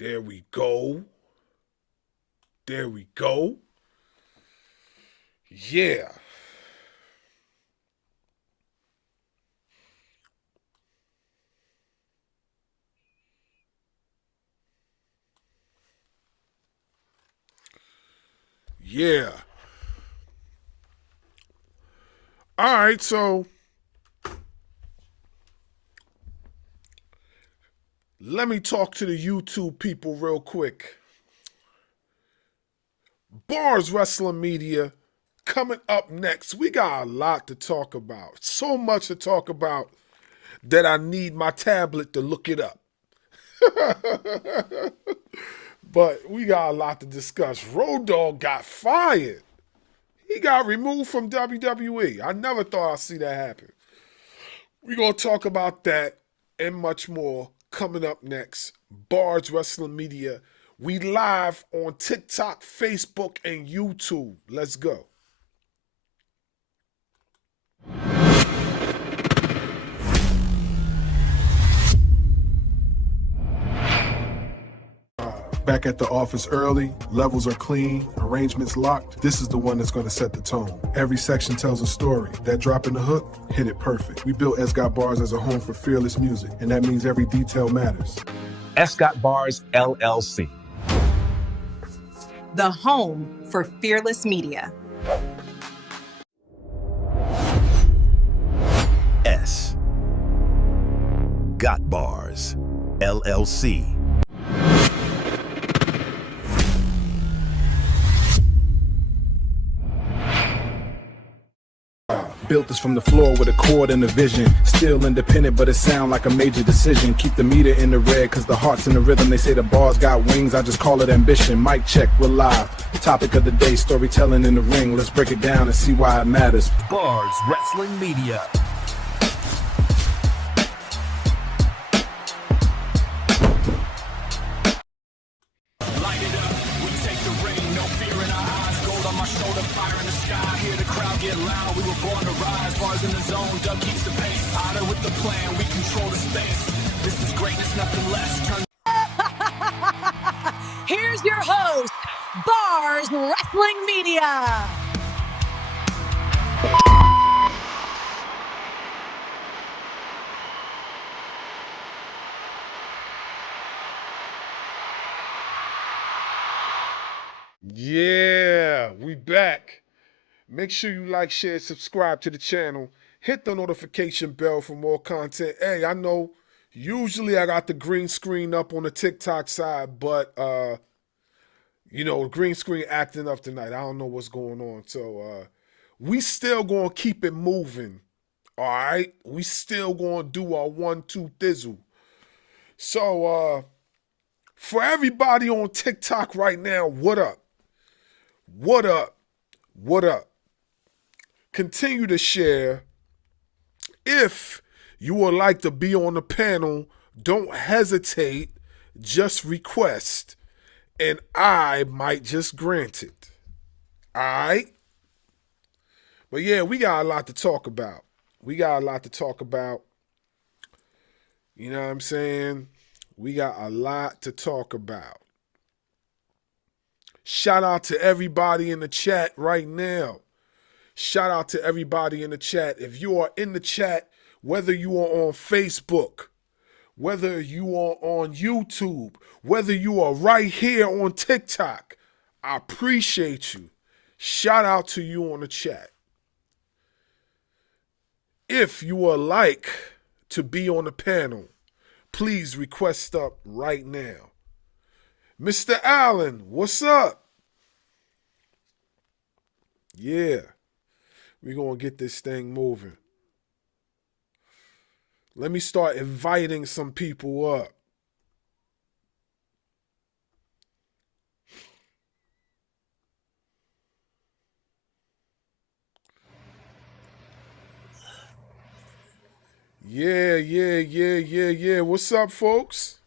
There we go. There we go. Yeah. Yeah. All right, so let me talk to the YouTube people real quick. Barz Wrestling Media coming up next. We got a lot to talk about. So much to talk about that I need my tablet to look it up. But we got a lot to discuss. Road Dogg got fired. He got removed from WWE. I never thought I'd see that happen. We're going to talk about that and much more coming up next. Barz Wrestling Media. We live on TikTok, Facebook, and YouTube. Let's go. Back at the office early, levels are clean, arrangements locked. This is the one that's going to set the tone. Every section tells a story. That drop in the hook, hit it perfect. We built Escott Barz as a home for fearless music, and that means every detail matters. Escott Barz, LLC. The home for fearless media. S. Got Barz, LLC. Built this from the floor with a cord and a vision. Still independent, but it sound like a major decision. Keep the meter in the red, cause the heart's in the rhythm. They say the bars got wings, I just call it ambition. Mic check, we're live. Topic of the day, storytelling in the ring. Let's break it down and see why it matters. Barz Wrestling Media. Light it up, we take the ring, no fear in our eyes. Gold on my shoulder, fire in the sky. Hear the crowd get loud, we were born to rise. Bars in the zone, Doug keeps the pace. Otter with the plan, we control the space. This is greatness, nothing less. Turn Here's your host, Barz Wrestling Media. Yeah, we back. Make sure you like, share, subscribe to the channel. Hit the notification bell for more content. Hey, I know usually I got the green screen up on the TikTok side, but the green screen acting up tonight. I don't know what's going on. So we still gonna keep it moving. All right. We still gonna do our 1-2 thizzle. So for everybody on TikTok right now, what up? What up? What up? Continue to share. If you would like to be on the panel, don't hesitate. Just request, and I might just grant it. All right? But yeah, we got a lot to talk about. We got a lot to talk about. You know what I'm saying? We got a lot to talk about. Shout out to everybody in the chat right now. Shout out to everybody in the chat. If you are in the chat, whether you are on Facebook, whether you are on YouTube, whether you are right here on TikTok, I appreciate you. Shout out to you on the chat. If you would like to be on the panel, please request up right now. Mr. Allen, what's up? Yeah, we're going to get this thing moving. Let me start inviting some people up. Yeah. What's up, folks?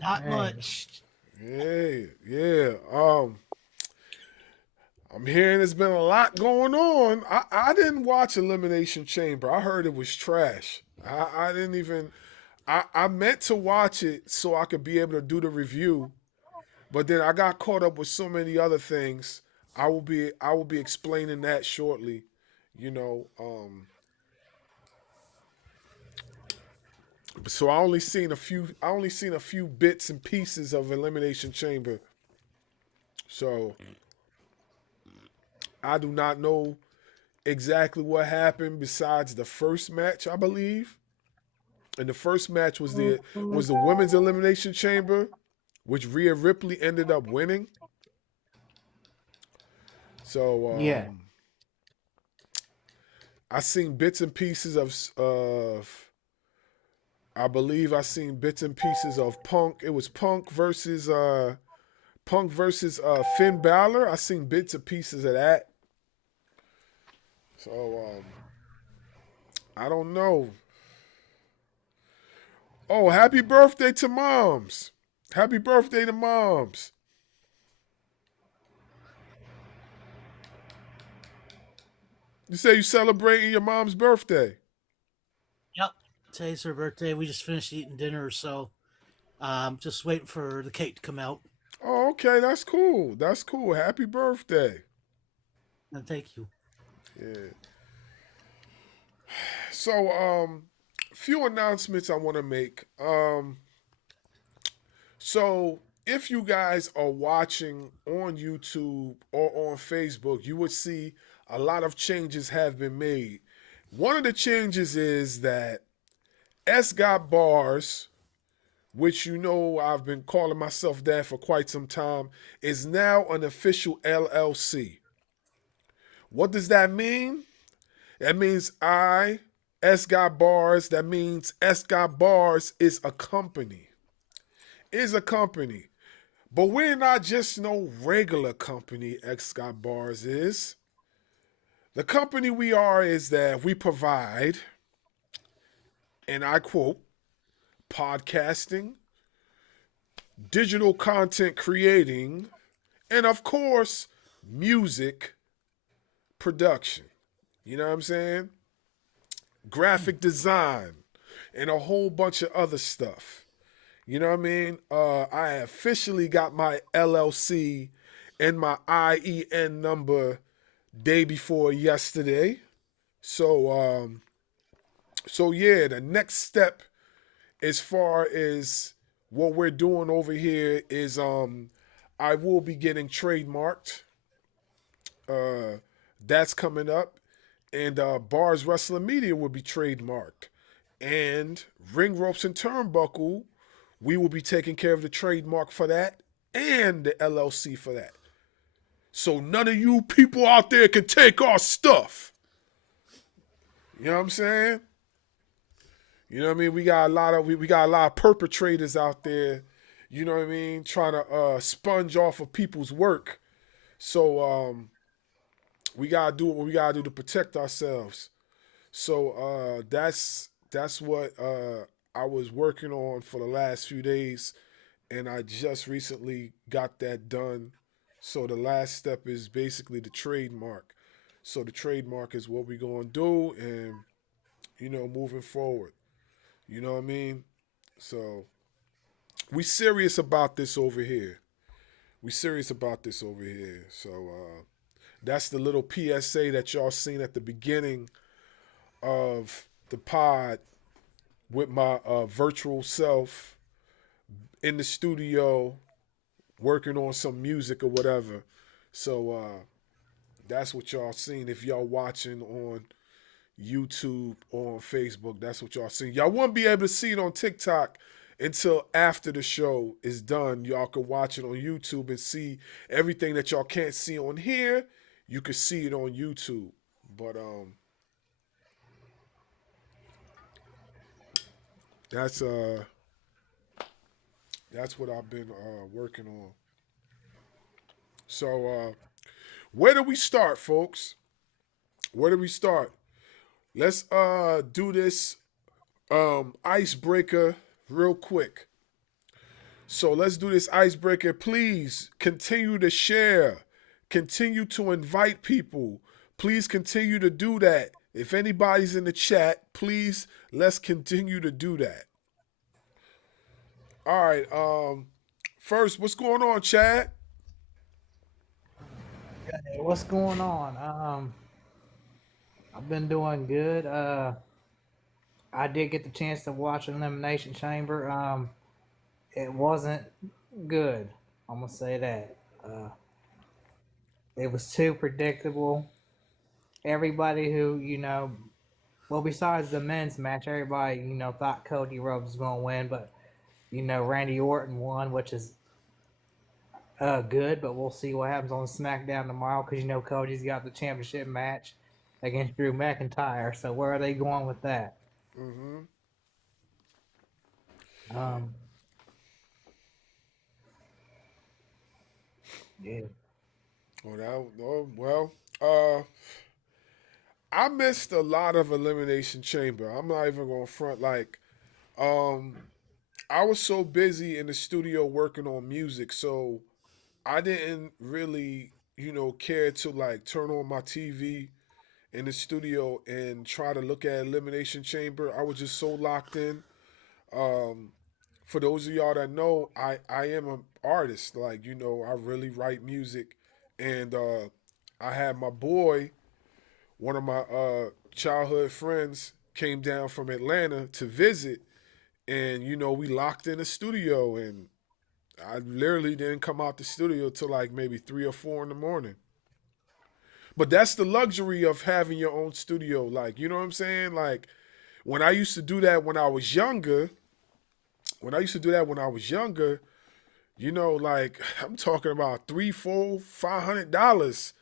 Not much. Yeah. I'm hearing there's been a lot going on. I didn't watch Elimination Chamber. I heard it was trash. I I meant to watch it so I could be able to do the review, but then I got caught up with so many other things. I will be explaining that shortly. You know, so I only seen a few bits and pieces of Elimination Chamber. So I do not know exactly what happened besides the first match, I believe. And the first match was the women's elimination chamber, which Rhea Ripley ended up winning. So Yeah. I seen bits and pieces of I believe I seen bits and pieces of Punk. It was Punk versus Finn Balor. I seen bits and pieces of that. So I don't know. Oh, happy birthday to moms. Happy birthday to moms. You say you celebrating your mom's birthday. Yep. Today's her birthday. We just finished eating dinner, so just waiting for the cake to come out. Oh, okay, that's cool. That's cool. Happy birthday. And thank you. Yeah. So, few announcements I want to make. So if you guys are watching on YouTube or on Facebook, you would see a lot of changes have been made. One of the changes is that S got bars, which you know I've been calling myself that for quite some time, is now an official LLC. What does that mean? That means S got bars. That means S got bars is a company. Is a company. But we're not just no regular company, S got bars is. The company we are is that we provide, and I quote, podcasting, digital content creating, and of course, music production. You know what I'm saying? Graphic design, and a whole bunch of other stuff. You know what I mean? I officially got my LLC and my IEN number day before yesterday. So yeah, the next step as far as what we're doing over here is I will be getting trademarked. That's coming up. And Barz Wrestling Media will be trademarked. And Ring Ropes and Turnbuckle, we will be taking care of the trademark for that and the LLC for that. So none of you people out there can take our stuff. You know what I'm saying? You know what I mean? We got a lot of perpetrators out there, you know what I mean, trying to sponge off of people's work. So we gotta do what we gotta do to protect ourselves. So that's what I was working on for the last few days, and I just recently got that done. So the last step is basically the trademark. So the trademark is what we're gonna do, and moving forward. You know what I mean? So we serious about this over here. So that's the little PSA that y'all seen at the beginning of the pod with my virtual self in the studio working on some music or whatever. So that's what y'all seen. If y'all watching on YouTube or on Facebook, that's what y'all seen. Y'all won't be able to see it on TikTok until after the show is done. Y'all can watch it on YouTube and see everything that y'all can't see on here. You can see it on YouTube. But that's what I've been working on. So where do we start, folks? Where do we start? Let's do this icebreaker real quick. So let's do this icebreaker. Please continue to share. Continue to invite people. Please continue to do that. If anybody's in the chat, please let's continue to do that. All right. First, what's going on, Chad? Hey, what's going on? I've been doing good. I did get the chance to watch Elimination Chamber. It wasn't good. I'm gonna say that. It was too predictable. Everybody who well, besides the men's match, everybody thought Cody Rhodes was gonna win, but Randy Orton won, which is good. But we'll see what happens on SmackDown tomorrow because Cody's got the championship match against Drew McIntyre. So where are they going with that? Mm-hmm. Um, yeah. Well, I missed a lot of Elimination Chamber. I'm not even going to front. Um, I was so busy in the studio working on music, so I didn't really, care to turn on my TV in the studio and try to look at Elimination Chamber. I was just so locked in. Um, for those of y'all that know, I am an artist. I really write music, and I had my boy, one of my childhood friends, came down from Atlanta to visit, and we locked in the studio, and I literally didn't come out the studio till maybe 3 or 4 in the morning. But that's the luxury of having your own studio. You know what I'm saying? When I used to do that when I was younger, I'm talking about three, four, $500,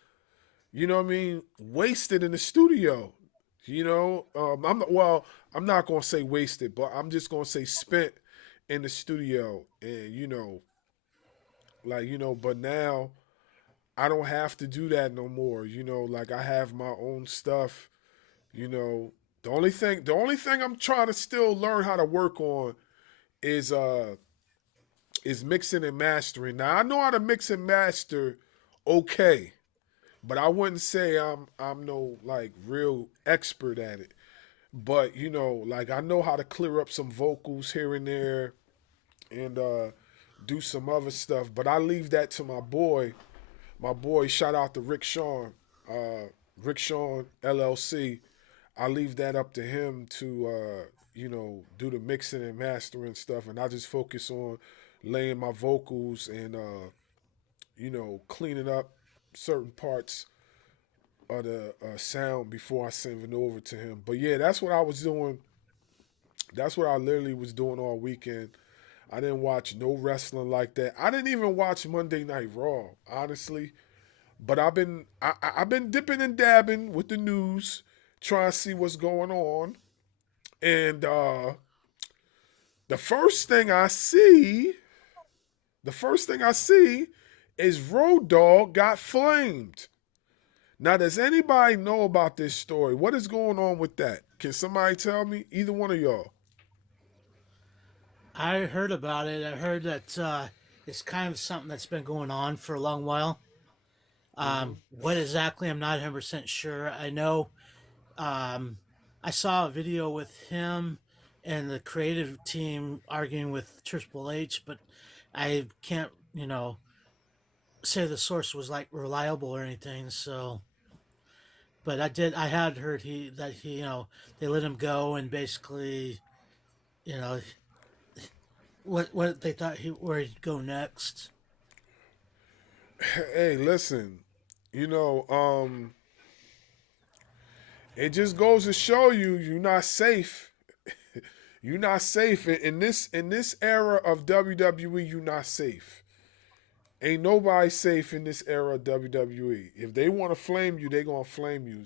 what I mean, wasted in the studio. I'm not gonna say wasted, but I'm just gonna say spent in the studio. And but now I don't have to do that no more. I have my own stuff. The only thing I'm trying to still learn how to work on is mixing and mastering. Now I know how to mix and master okay, but I wouldn't say I'm no real expert at it. But I know how to clear up some vocals here and there and do some other stuff. But I leave that to my boy. My boy, shout out to Rick Sean LLC. I leave that up to him to do the mixing and mastering stuff, and I just focus on laying my vocals and cleaning up certain parts of the sound before I send it over to him. But yeah, that's what I was doing. That's what I literally was doing all weekend. I didn't watch no wrestling like that. I didn't even watch Monday Night Raw, honestly. But I've been dipping and dabbing with the news, trying to see what's going on. And the first thing I see, the first thing I see is Road Dogg got flamed. Now, does anybody know about this story? What is going on with that? Can somebody tell me? Either one of y'all. I heard about it. I heard that it's kind of something that's been going on for a long while. What exactly, I'm not 100% sure. I know I saw a video with him and the creative team arguing with Triple H, but I can't, say the source was reliable or anything. So, but I had heard he, they let him go and basically, you know, what they thought where he'd go next. Hey, listen, you know, it just goes to show you're not safe. You're not safe in this era of WWE. You're not safe. Ain't nobody safe in this era of WWE. If they want to flame you, they gonna flame you.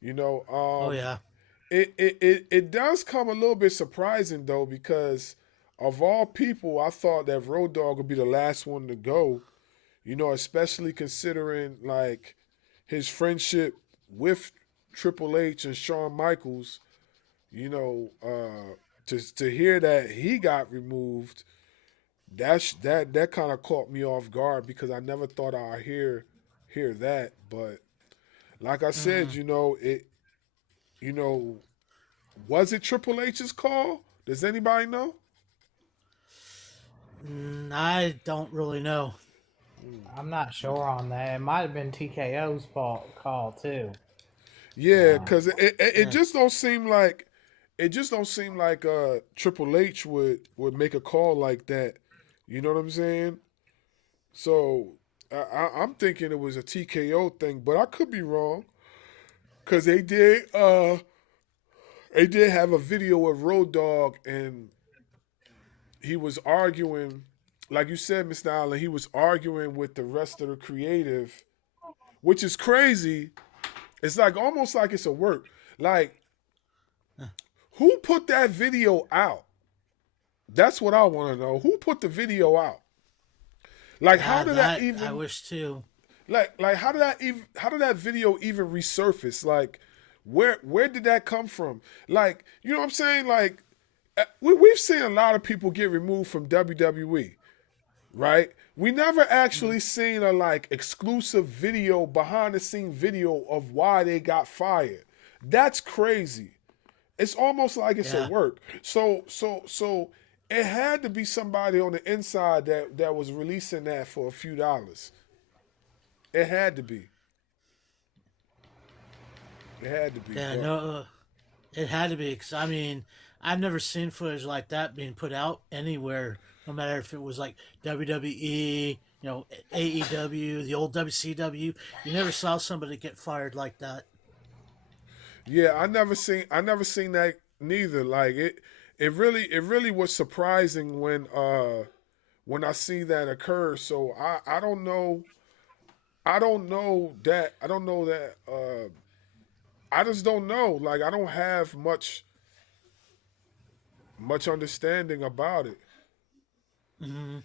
You know, Oh yeah. it does come a little bit surprising though, because of all people, I thought that Road Dogg would be the last one to go. Especially considering his friendship with Triple H and Shawn Michaels. To hear that he got removed, that kind of caught me off guard because I never thought I'd hear that. But like I said, Mm. you know, was it Triple H's call? Does anybody know? I don't really know. I'm not sure on that. It might have been TKO's fault call too. Yeah, because it Yeah. just don't seem like Triple H would make a call like that. You know what I'm saying? So I'm thinking it was a TKO thing, but I could be wrong. Cause they did have a video of Road Dogg, and he was arguing, like you said, Mr. Allen. He was arguing with the rest of the creative, which is crazy. It's like almost like it's a work. Like, who put that video out? That's what I want to know. Who put the video out? Like, how did that even? I wish too. Like how did that video even resurface? Like, where did that come from? Like, you know what I'm saying? Like, we've seen a lot of people get removed from WWE, right? We never actually seen a like exclusive video, behind the scene video of why they got fired. That's crazy. It's almost like it's a work. So it had to be somebody on the inside that was releasing that for a few dollars. It had to be. It had to be. Yeah, bro. no, it had to be. Cause I mean, I've never seen footage like that being put out anywhere. No matter if it was like WWE, AEW, the old WCW. You never saw somebody get fired like that. Yeah, I never seen that neither. Like it really was surprising when I see that occur. So I don't know. I don't know that. I just don't know. Like, I don't have much understanding about it. Mm-hmm.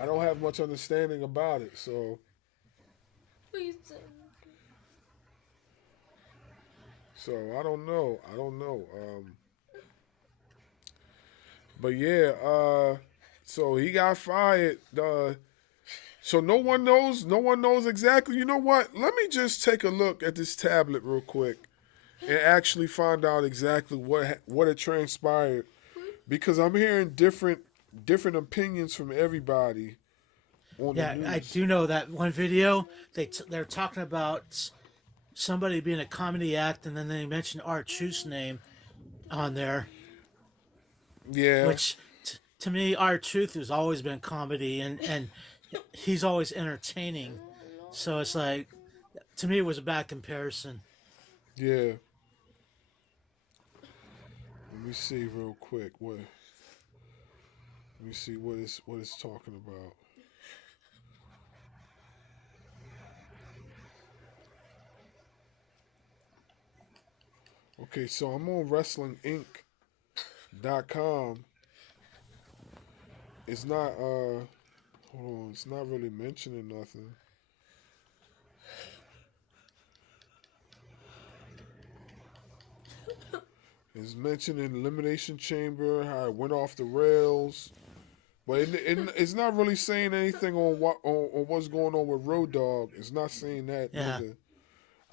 I don't have much understanding about it. So. So I don't know. But yeah. So he got fired. So no one knows exactly. You know what? Let me just take a look at this tablet real quick and actually find out exactly what it transpired, because I'm hearing different opinions from everybody on the news. I do know that one video they're talking about somebody being a comedy act, and then they mentioned R-Truth's name on there. Yeah. Which to me, R-Truth has always been comedy, and he's always entertaining. So it's like, to me, it was a bad comparison. Yeah. Let me see real quick let me see what it's talking about. Okay, so I'm on WrestlingInc.com. It's not hold on, it's not really mentioning nothing. It's mentioning Elimination Chamber, how it went off the rails, but it's not really saying anything on what's going on with Road Dogg. It's not saying that either.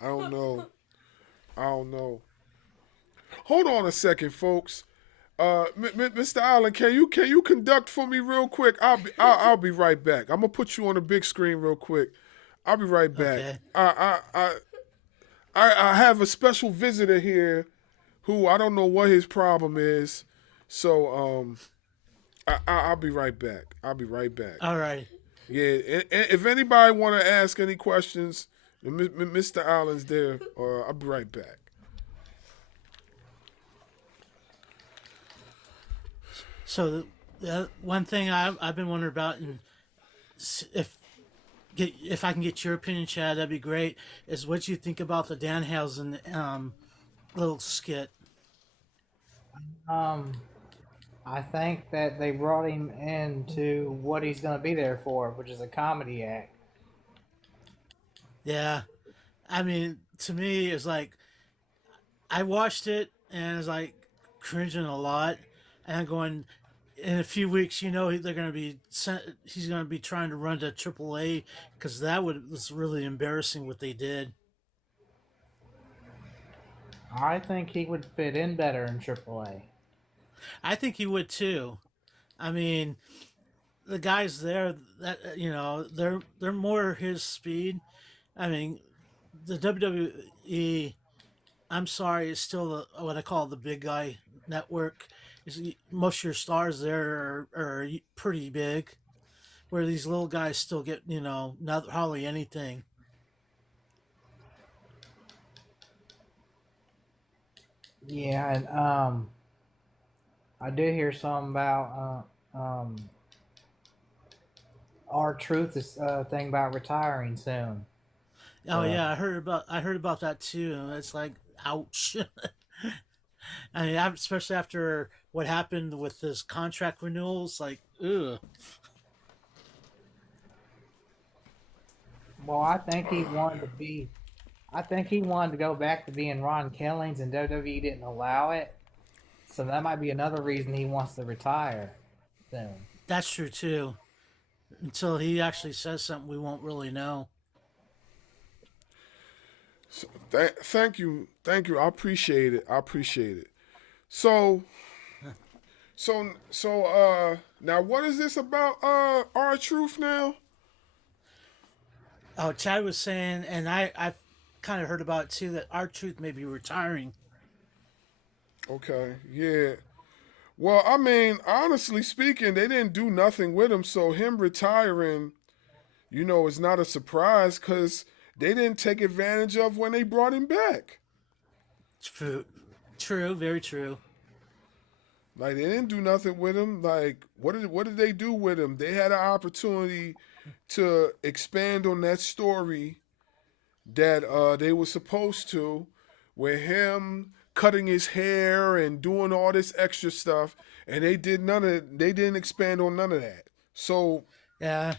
I don't know. Hold on a second, folks. Mr. Allen, can you conduct for me real quick? I'll be right back. I'm gonna put you on the big screen real quick. I'll be right back. Okay. I have a special visitor here who I don't know what his problem is. So I'll be right back. All right. Yeah, and if anybody want to ask any questions, Mr. Allen's there. I'll be right back. So the one thing I've been wondering about, and if I can get your opinion, Chad, that'd be great, is what you think about the Danhausen little skit. I think that they brought him into what he's going to be there for, which is a comedy act. Yeah. I mean, to me, it's like, I watched it and it's like cringing a lot, and I'm going, in a few weeks, they're going to be he's going to be trying to run to AAA, because was really embarrassing what they did. I think he would fit in better in AAA. I think he would too. I mean, the guys there that they're more his speed. I mean, the WWE, I'm sorry, is still what I call the big guy network. Most of your stars there are pretty big, where these little guys still get not hardly anything. Yeah, and I did hear something about our truth is thing about retiring soon. Oh yeah, I heard about that too. And it's like, ouch. I mean, especially after what happened with his contract renewals, like, ugh. Well, I think he wanted to be. I think he wanted to go back to being Ron Killings, and WWE didn't allow it. So that might be another reason he wants to retire soon. That's true too. Until he actually says something, we won't really know. So, thank you, I appreciate it. So, now what is this about? Our truth now? Oh, Chad was saying, and I've kind of heard about it too, that R-Truth may be retiring. Okay, yeah. Well, I mean, honestly speaking, they didn't do nothing with him, so him retiring, is not a surprise because they didn't take advantage of when they brought him back. True, very true. Like they didn't do nothing with him. Like what did they do with him? They had an opportunity to expand on that story that they were supposed to, with him cutting his hair and doing all this extra stuff, and they didn't expand on none of that. So Yeah,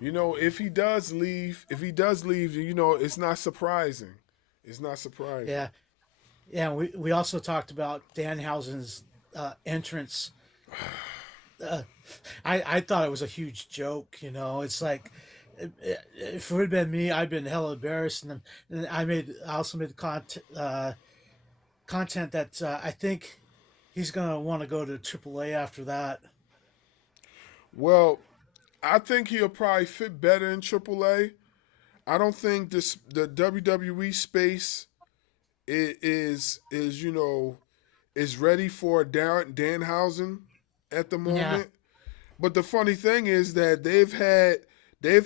if he does leave, it's not surprising. It's not surprising. yeah, yeah. We also talked about Danhausen's entrance. I thought it was a huge joke. It's like, if it would have been me, I'd been hella embarrassed, and I also made the content that I think he's gonna want to go to AAA after that. Well, I think he'll probably fit better in AAA. I don't think the WWE space is ready for Danhausen at the Yeah, moment. But the funny thing is that they've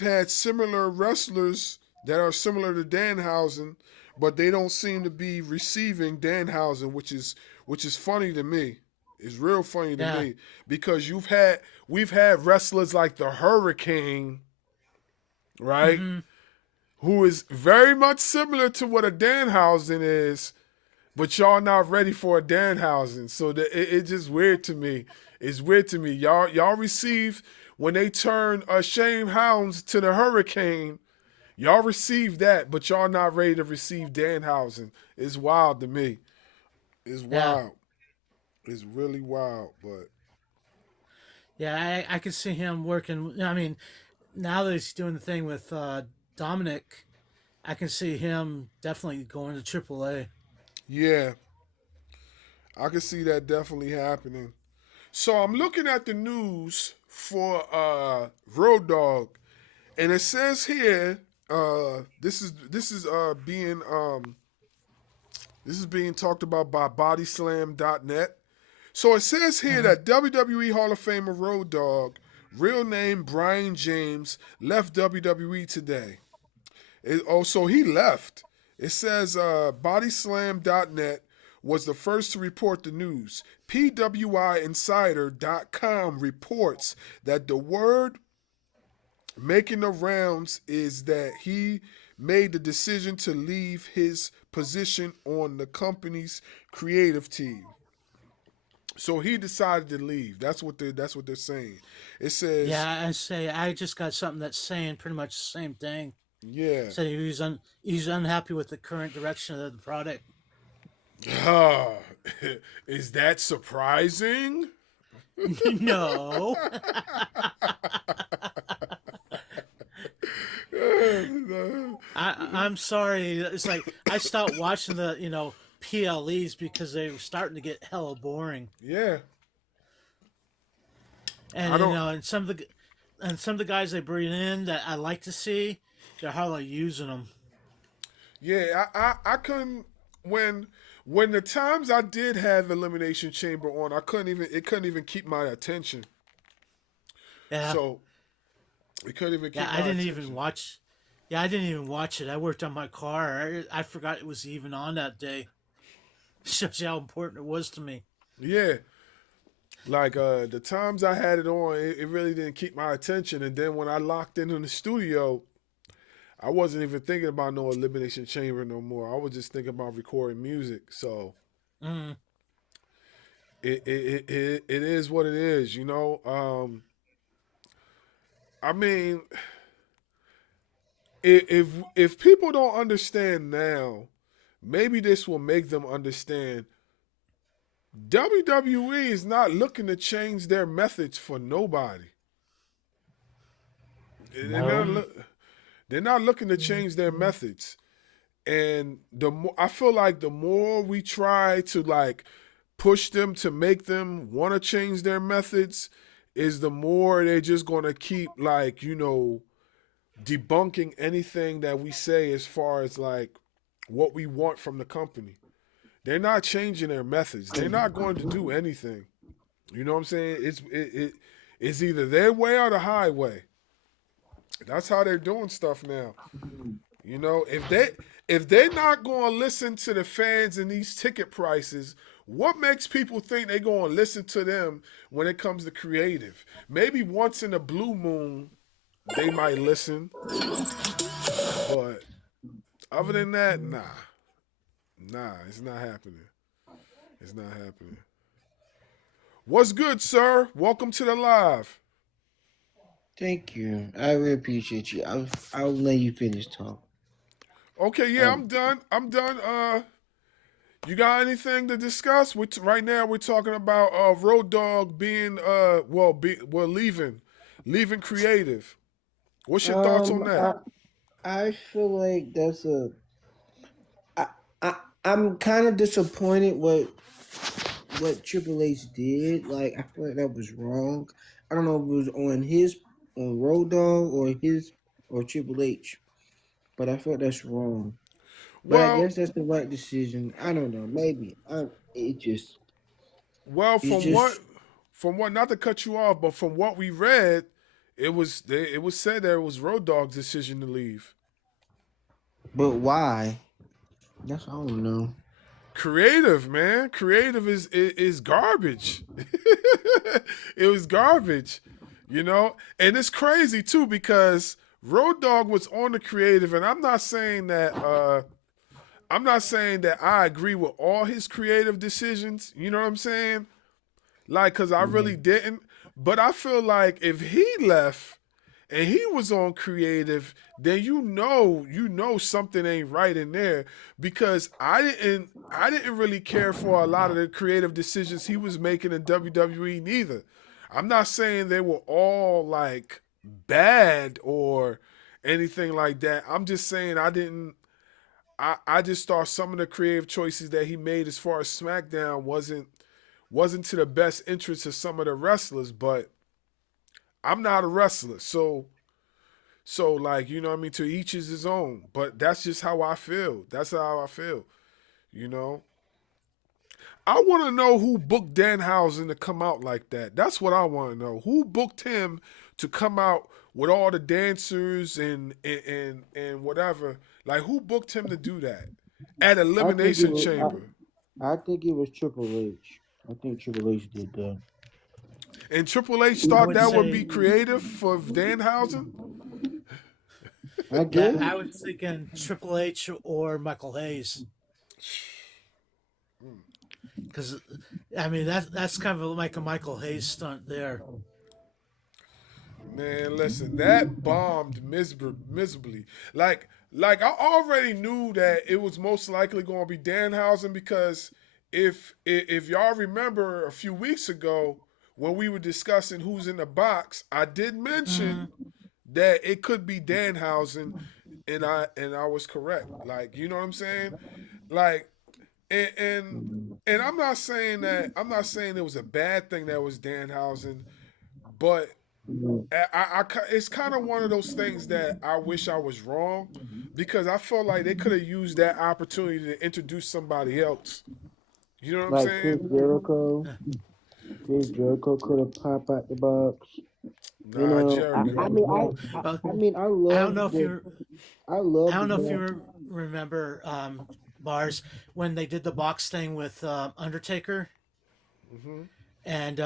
had similar wrestlers that are similar to Danhausen, but they don't seem to be receiving Danhausen, which is funny to me. It's real funny to yeah, me because we've had wrestlers like the Hurricane, right? hmm Who is very much similar to what a Danhausen is, but y'all not ready for a Danhausen. So it's just weird to me. It's weird to me. Y'all receive when they turn Shane Hounds to the Hurricane. Y'all receive that, but y'all not ready to receive Danhausen. It's wild to me. It's yeah, wild. It's really wild, but yeah. I could see him working. I mean, now that he's doing the thing with Dominic, I can see him definitely going to AAA. yeah, I can see that definitely happening. So I'm looking at the news for Road Dogg, and it says here this is being talked about by bodyslam.net. So it says here Hmm. that WWE Hall of Famer Road Dogg, real name Brian James, left WWE today. So he left. It says bodyslam.net was the first to report the news. PWIinsider.com reports that the word making the rounds is that he made the decision to leave his position on the company's creative team. So he decided to leave. That's what they're saying. It says, Yeah, I just got something that's saying pretty much the same thing. yeah. Said he's unhappy with the current direction of the product. Ah, is that surprising? No. I'm sorry. It's like I stopped watching the PLEs because they were starting to get hella boring. Yeah. And I you don't. know, and some of the guys they bring in that I like to see, they're hardly using them. Yeah, I couldn't when the times I did have Elimination Chamber on, I couldn't even it couldn't even keep my attention. Yeah, So it couldn't even yeah. keep my attention. I didn't even watch it. I worked on my car. I forgot it was even on that day. Shows you how important it was to me. Yeah, like the times I had it on, it really didn't keep my attention. And then when I locked in the studio, I wasn't even thinking about no Elimination Chamber no more. I was just thinking about recording music. So Mm. it is what it is, you know. I mean, if people don't understand now, maybe this will make them understand. WWE is not looking to change their methods for nobody. They're not, No. look, they're not looking to change their methods. And the more I feel like the more we try to like push them to make them want to change their methods, is the more they're just gonna keep like debunking anything that we say as far as like what we want from the company. They're not changing their methods. They're not going to do anything. You know what I'm saying? It's either their way or the highway. That's how they're doing stuff now. You know, if they're not going to listen to the fans and these ticket prices, what makes people think they're going to listen to them when it comes to creative? Maybe once in a blue moon they might listen, but other than that, nah, it's not happening. It's not happening. What's good, sir? Welcome to the live. Thank you. I really appreciate you. I'll let you finish talk. Okay, yeah, I'm done. I'm done. You got anything to discuss? Right now, we're talking about Road Dogg being leaving creative. What's your thoughts on Um, that? I I feel like that's a. I I I'm kind of disappointed what Triple H did. Like I feel like that was wrong. I don't know if it was on Road Dogg or Triple H, but I felt that's wrong. But I Well, guess that's the right decision. I don't know. Maybe it just well, it's just. from what, not to cut you off, but from what we read, it was said that it was Road Dogg's decision to leave. But why? That's all I don't know. Creative, man. Creative is garbage. It was garbage, you know? And it's crazy too because Road Dogg was on the creative, and I'm not saying that I agree with all his creative decisions, you know what I'm saying? Like, cause I really didn't. But I feel like if he left and he was on creative, then you know something ain't right in there because I didn't really care for a lot of the creative decisions he was making in WWE neither. I'm not saying they were all like bad or anything like that. I'm just saying I just thought some of the creative choices that he made as far as SmackDown wasn't to the best interest of some of the wrestlers, but I'm not a wrestler, so like you know what I mean. To each is his own, but that's just how I feel. That's how I feel. You know, I want to know who booked Danhausen to come out like that. That's what I want to know. Who booked him to come out with all the dancers and whatever? Like who booked him to do that at I think it Elimination was. Chamber? I think it was Triple H. I think Triple H did that. And Triple H I thought would that would be say creative for Danhausen. I that guess. I was thinking Triple H or Michael Hayes, because I mean that's kind of like a Michael Hayes stunt there. Man, listen, that bombed miserably. Like I already knew that it was most likely going to be Danhausen because if y'all remember a few weeks ago when we were discussing who's in the box, I did mention Mm, that it could be Danhausen, and I was correct. Like you know what I'm saying? Like and and and I'm not saying it was a bad thing that was Danhausen, But Mhm. it's kind of one of those things that I wish I was wrong because I felt like they could have used that opportunity to introduce somebody else. You know what I'm Like saying? Chris Jericho could have popped out the box. You Nah, know, Jericho. Well, I mean, I don't know if you I I love the don't know if match. you remember Bars when they did the box thing with Undertaker, Hmm. and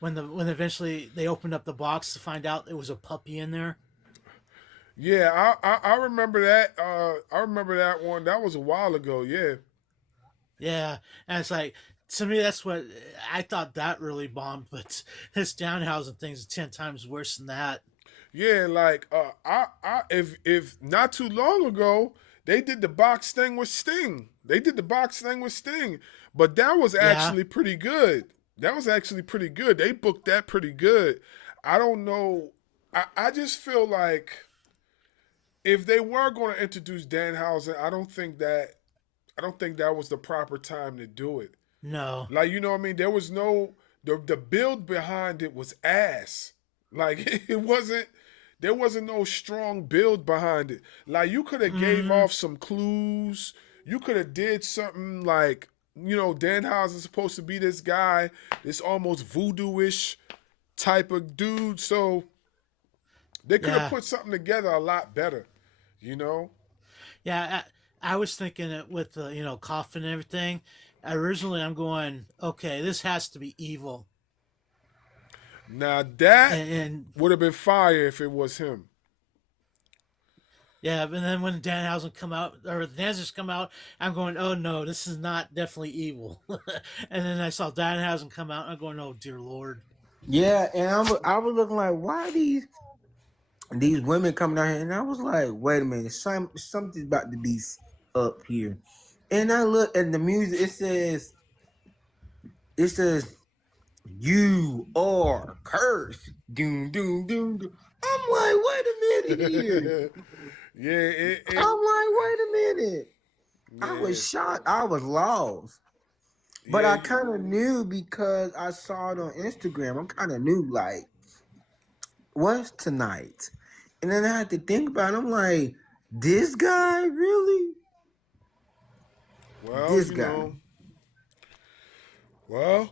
when eventually they opened up the box to find out it was a puppy in there. Yeah, I remember that. I remember that one. That was a while ago. Yeah. Yeah, and it's like to me that's what I thought that really bombed, but this Downhouse thing is 10 times worse than that. Yeah, like if not too long ago they did the box thing with Sting. They did the box thing with Sting, but that was Yeah. actually pretty good. That was actually pretty good. They booked that pretty good. I don't know. I just feel like if they were going to introduce Danhausen, I don't think that was the proper time to do it. No. Like you know what I mean? There was no the build behind it was ass. Like it wasn't there wasn't no strong build behind it. Like you could have gave Mm, off some clues. You could have did something like, you know, Danhausen's supposed to be this guy, this almost voodoo-ish type of dude. So they could have yeah. put something together a lot better, you know? Yeah, I was thinking it with the coffin and everything. Originally, I'm going, okay, this has to be evil, Now that and would have been fire if it was him. yeah, but then when Danhausen come out or the dancers come out, I'm going, oh no, this is not definitely evil. And then I saw Danhausen come out, I'm going, oh dear lord. Yeah, and I was looking like, why these women coming out here? And I was like, wait a minute, something's about to be up here. And I look at the music. It says you are cursed. Doom doom doom doom. I'm like, wait a minute here. Yeah, it I'm like, wait a minute. I yeah, was shocked. I was lost. But yeah. I kind of knew because I saw it on Instagram. I kind of knew, like, what's tonight? And then I had to think about it. I'm like, this guy? Really? Well, This you guy. know, well,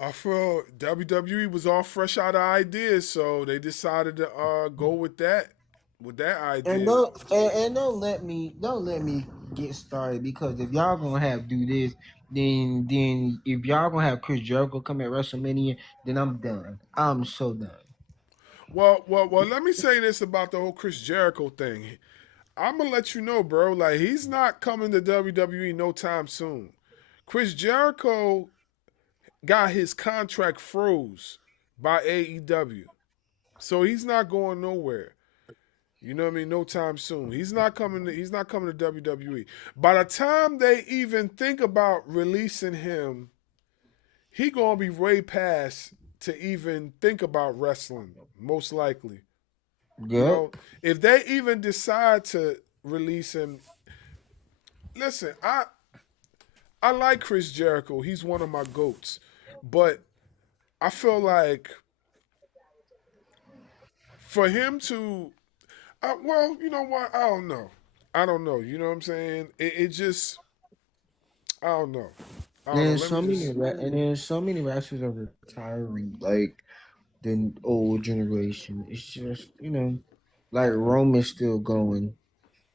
I feel WWE was all fresh out of ideas, so they decided to go with that And idea. don't let me get started, because if y'all gonna have do this, then if y'all gonna have Chris Jericho come at WrestleMania, then I'm done. I'm so done. Well. Let me say this about the whole Chris Jericho thing. I'm gonna let you know, bro. Like he's not coming to WWE no time soon. Chris Jericho got his contract froze by AEW, so he's not going nowhere. You know what I mean? No time soon. He's not coming. He's not coming to WWE. By the time they even think about releasing him, he gonna be way past to even think about wrestling. Most likely, you Yep. know, if they even decide to release him, listen, I like Chris Jericho. He's one of my goats, but I feel like for him to, well, you know what? I don't know. I don't know. You know what I'm saying? It just, I don't know. I don't know. Let me just. And there's so many wrestlers are retiring, like the old generation. It's just, like Roman's still going.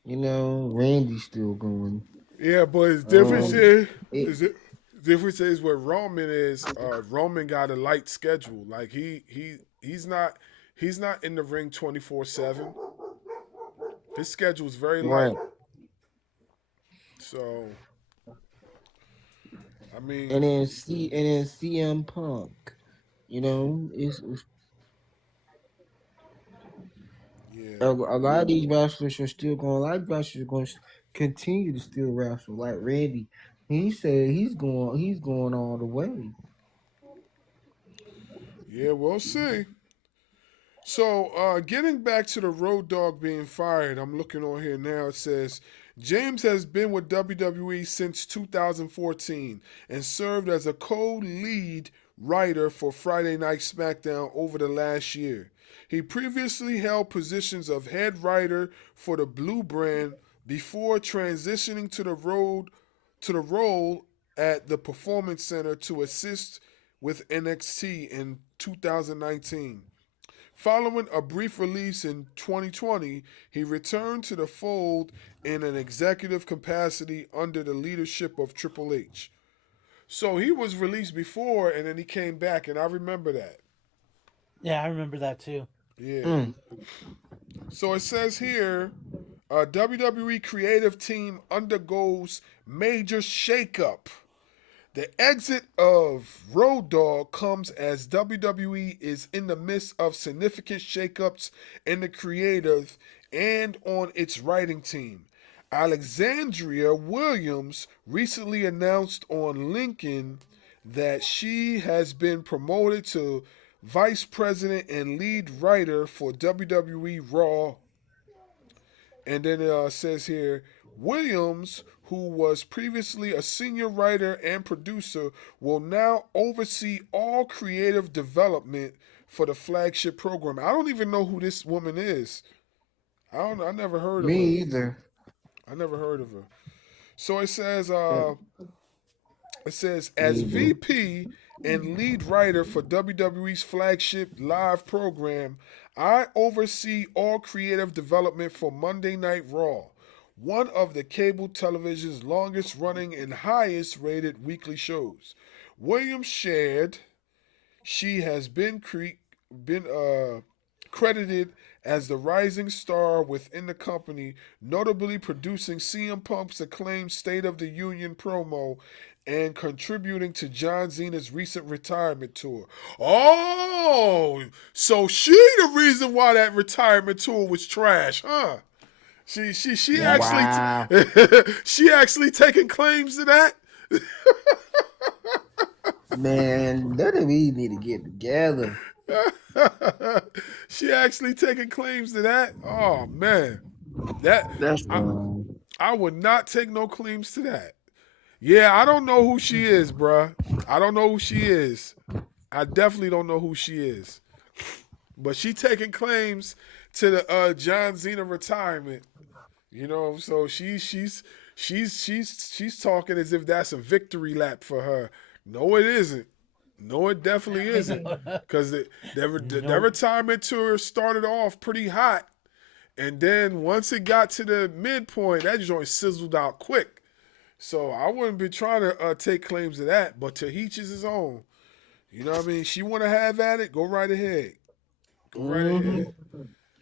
Randy's still going. Yeah, but his difference Um, is, it is it, difference is what Roman is. Roman got a light schedule. Like he's not in the ring 24/7. His schedule's very right. light. So I And mean, then CM Punk. It's yeah, a lot of these wrestlers are still going. A lot of wrestlers are going to continue to still wrestle. Like Randy, he said he's going. He's going all the way. yeah, we'll see. So, getting back to the Road Dogg being fired, I'm looking on here now. It says James has been with WWE since 2014 and served as a co lead writer for Friday Night SmackDown over the last year. He previously held positions of head writer for the Blue brand before transitioning to the role at the Performance Center to assist with NXT in 2019. Following a brief release in 2020, he returned to the fold in an executive capacity under the leadership of Triple H. So he was released before and then he came back, and I remember that. Yeah, I remember that too. Yeah. So it says here WWE creative team undergoes major shakeup. The exit of Road Dogg comes as WWE is in the midst of significant shakeups in the creative and on its writing team. Alexandria Williams recently announced on LinkedIn that she has been promoted to vice president and lead writer for WWE Raw. And then it says here Williams, who was previously a senior writer and producer, will now oversee all creative development for the flagship program. I don't even know who this woman is. I never heard of Me her. either. I never heard of her. So it says as Me either. VP and lead writer for WWE's flagship live program, I oversee all creative development for Monday Night Raw, one of the cable television's longest running and highest rated weekly shows. Williams shared she has been credited as the rising star within the company, notably producing CM Punk's acclaimed State of the Union promo and contributing to John Cena's recent retirement tour. Oh, so she the reason why that retirement tour was trash, huh? She Wow. actually she actually taking claims to that. Man, WWE need to get together. She actually taking claims to that. Oh man, that That's I, wrong. I would not take no claims to that. Yeah, I don't know who she is, bruh. I don't know who she is. I definitely don't know who she is. But she taking claims to the John Cena retirement. You know, so she's talking as if that's a victory lap for her. No, it isn't. No, it definitely isn't. Because their retirement tour started off pretty hot. And then once it got to the midpoint, that joint sizzled out quick. So I wouldn't be trying to take claims of that, but to each is his own. You know what I mean? She want to have at it, go right ahead. Go right ahead.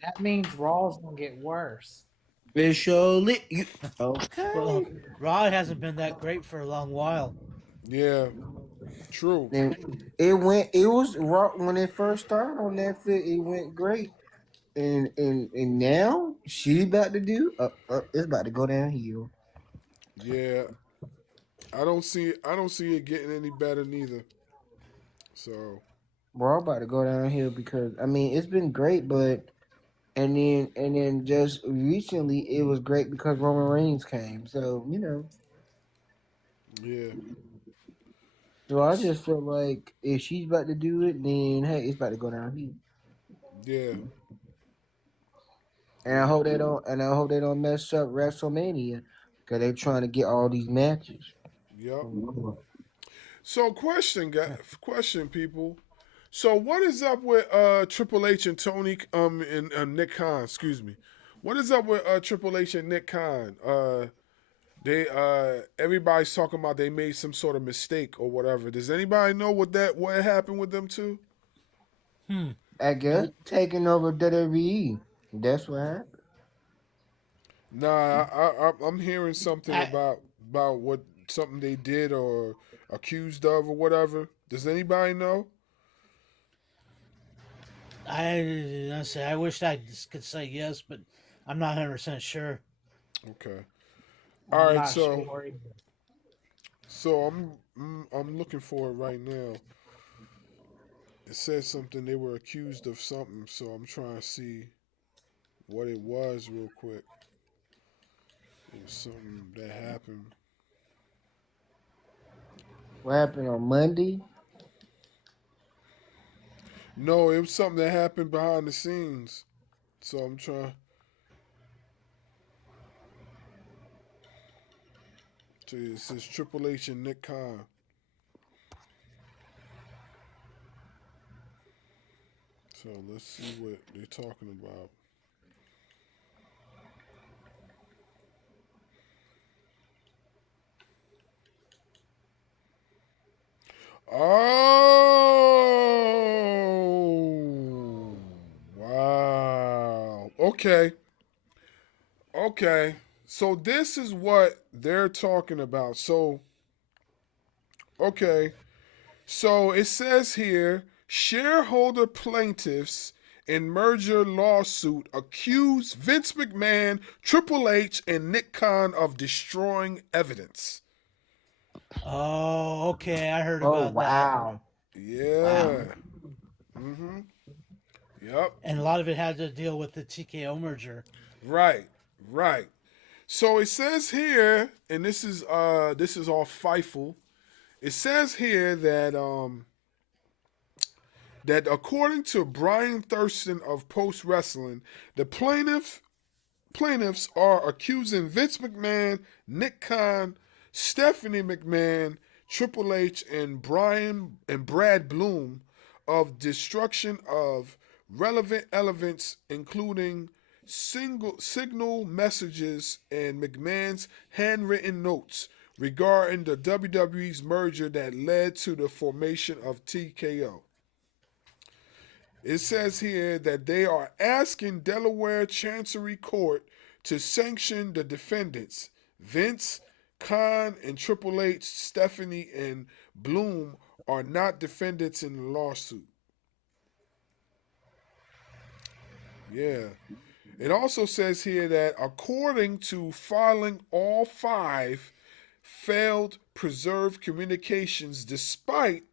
That means Raw's gonna get worse. It surely. Okay. Well, Raw hasn't been that great for a long while. Yeah, true. And it was raw when it first started on Netflix. It went great, and now she about to do. It's about to go downhill. Yeah, I don't see it getting any better neither. So Raw about to go downhill because I mean it's been great, but and then just recently it was great because Roman Reigns came. So yeah, so I just feel like if she's about to do it, then hey, it's about to go downhill. yeah, And I hope they don't mess up WrestleMania because they're trying to get all these matches. yep. So question, people. So what is up with Triple H and Tony and Nick Khan? Excuse me. What is up with Triple H and Nick Khan? They everybody's talking about they made some sort of mistake or whatever. Does anybody know what happened with them two? I guess taking over WWE. That's what happened. Nah, I'm hearing something about what something they did or accused of or whatever. Does anybody know? I wish I could say yes, but I'm not 100% sure. Okay. I'm All right, not so sure either. so I'm looking for it right now. It says something they were accused of something, so I'm trying to see what it was real quick. It was something that happened. What happened on Monday? No, it was something that happened behind the scenes. So I'm trying to. It says Triple H and Nick Khan. So let's see what they're talking about. Oh, wow. Okay. Okay. So this is what they're talking about. So, okay. So it says here shareholder plaintiffs in merger lawsuit accuse Vince McMahon, Triple H, and Nick Khan of destroying evidence. Oh, okay. I heard Oh about that. wow. Wow. Yeah. Mm-hmm. Yep. And a lot of it had to deal with the TKO merger. Right. Right. So it says here, and this is all Fightful. It says here that according to Brian Thurston of Post Wrestling, the plaintiffs are accusing Vince McMahon, Nick Khan, Stephanie McMahon, Triple H, and Brad Bloom of destruction of relevant elements, including signal messages and McMahon's handwritten notes regarding the WWE's merger that led to the formation of TKO. It says here that they are asking Delaware Chancery Court to sanction the defendants. Vince, Khan, and Triple H, Stephanie, and Bloom are not defendants in the lawsuit. Yeah. It also says here that according to filing all five failed preserved communications despite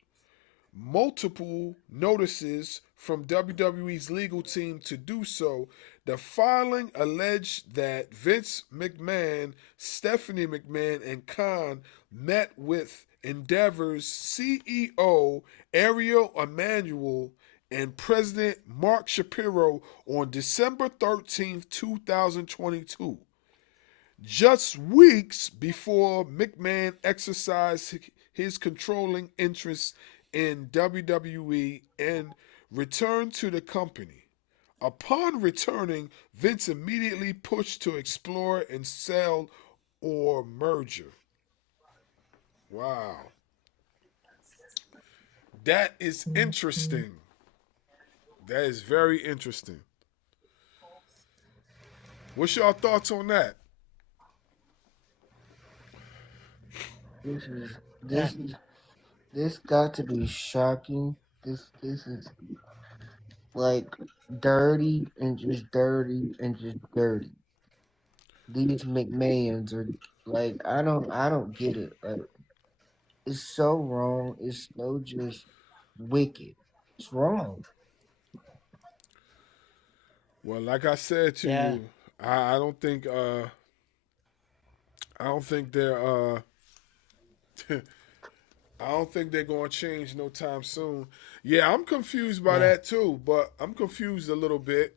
multiple notices from WWE's legal team to do so. The filing alleged that Vince McMahon, Stephanie McMahon, and Khan met with Endeavor's CEO Ariel Emanuel and President Mark Shapiro on December 13th, 2022, just weeks before McMahon exercised his controlling interest in WWE and returned to the company. Upon returning, Vince immediately pushed to explore and sell or merger. Wow. That is interesting. That is very interesting. What's your thoughts on that? This is this got to be shocking. This is like dirty and just dirty and just dirty. These McMahons are like I don't get it. Like it's so wrong. It's so just wicked. It's wrong. Well, like I said to Yeah. you, I don't think I don't think they're I don't think they're gonna change no time soon. Yeah, I'm confused by Yeah. that too, but I'm confused a little bit.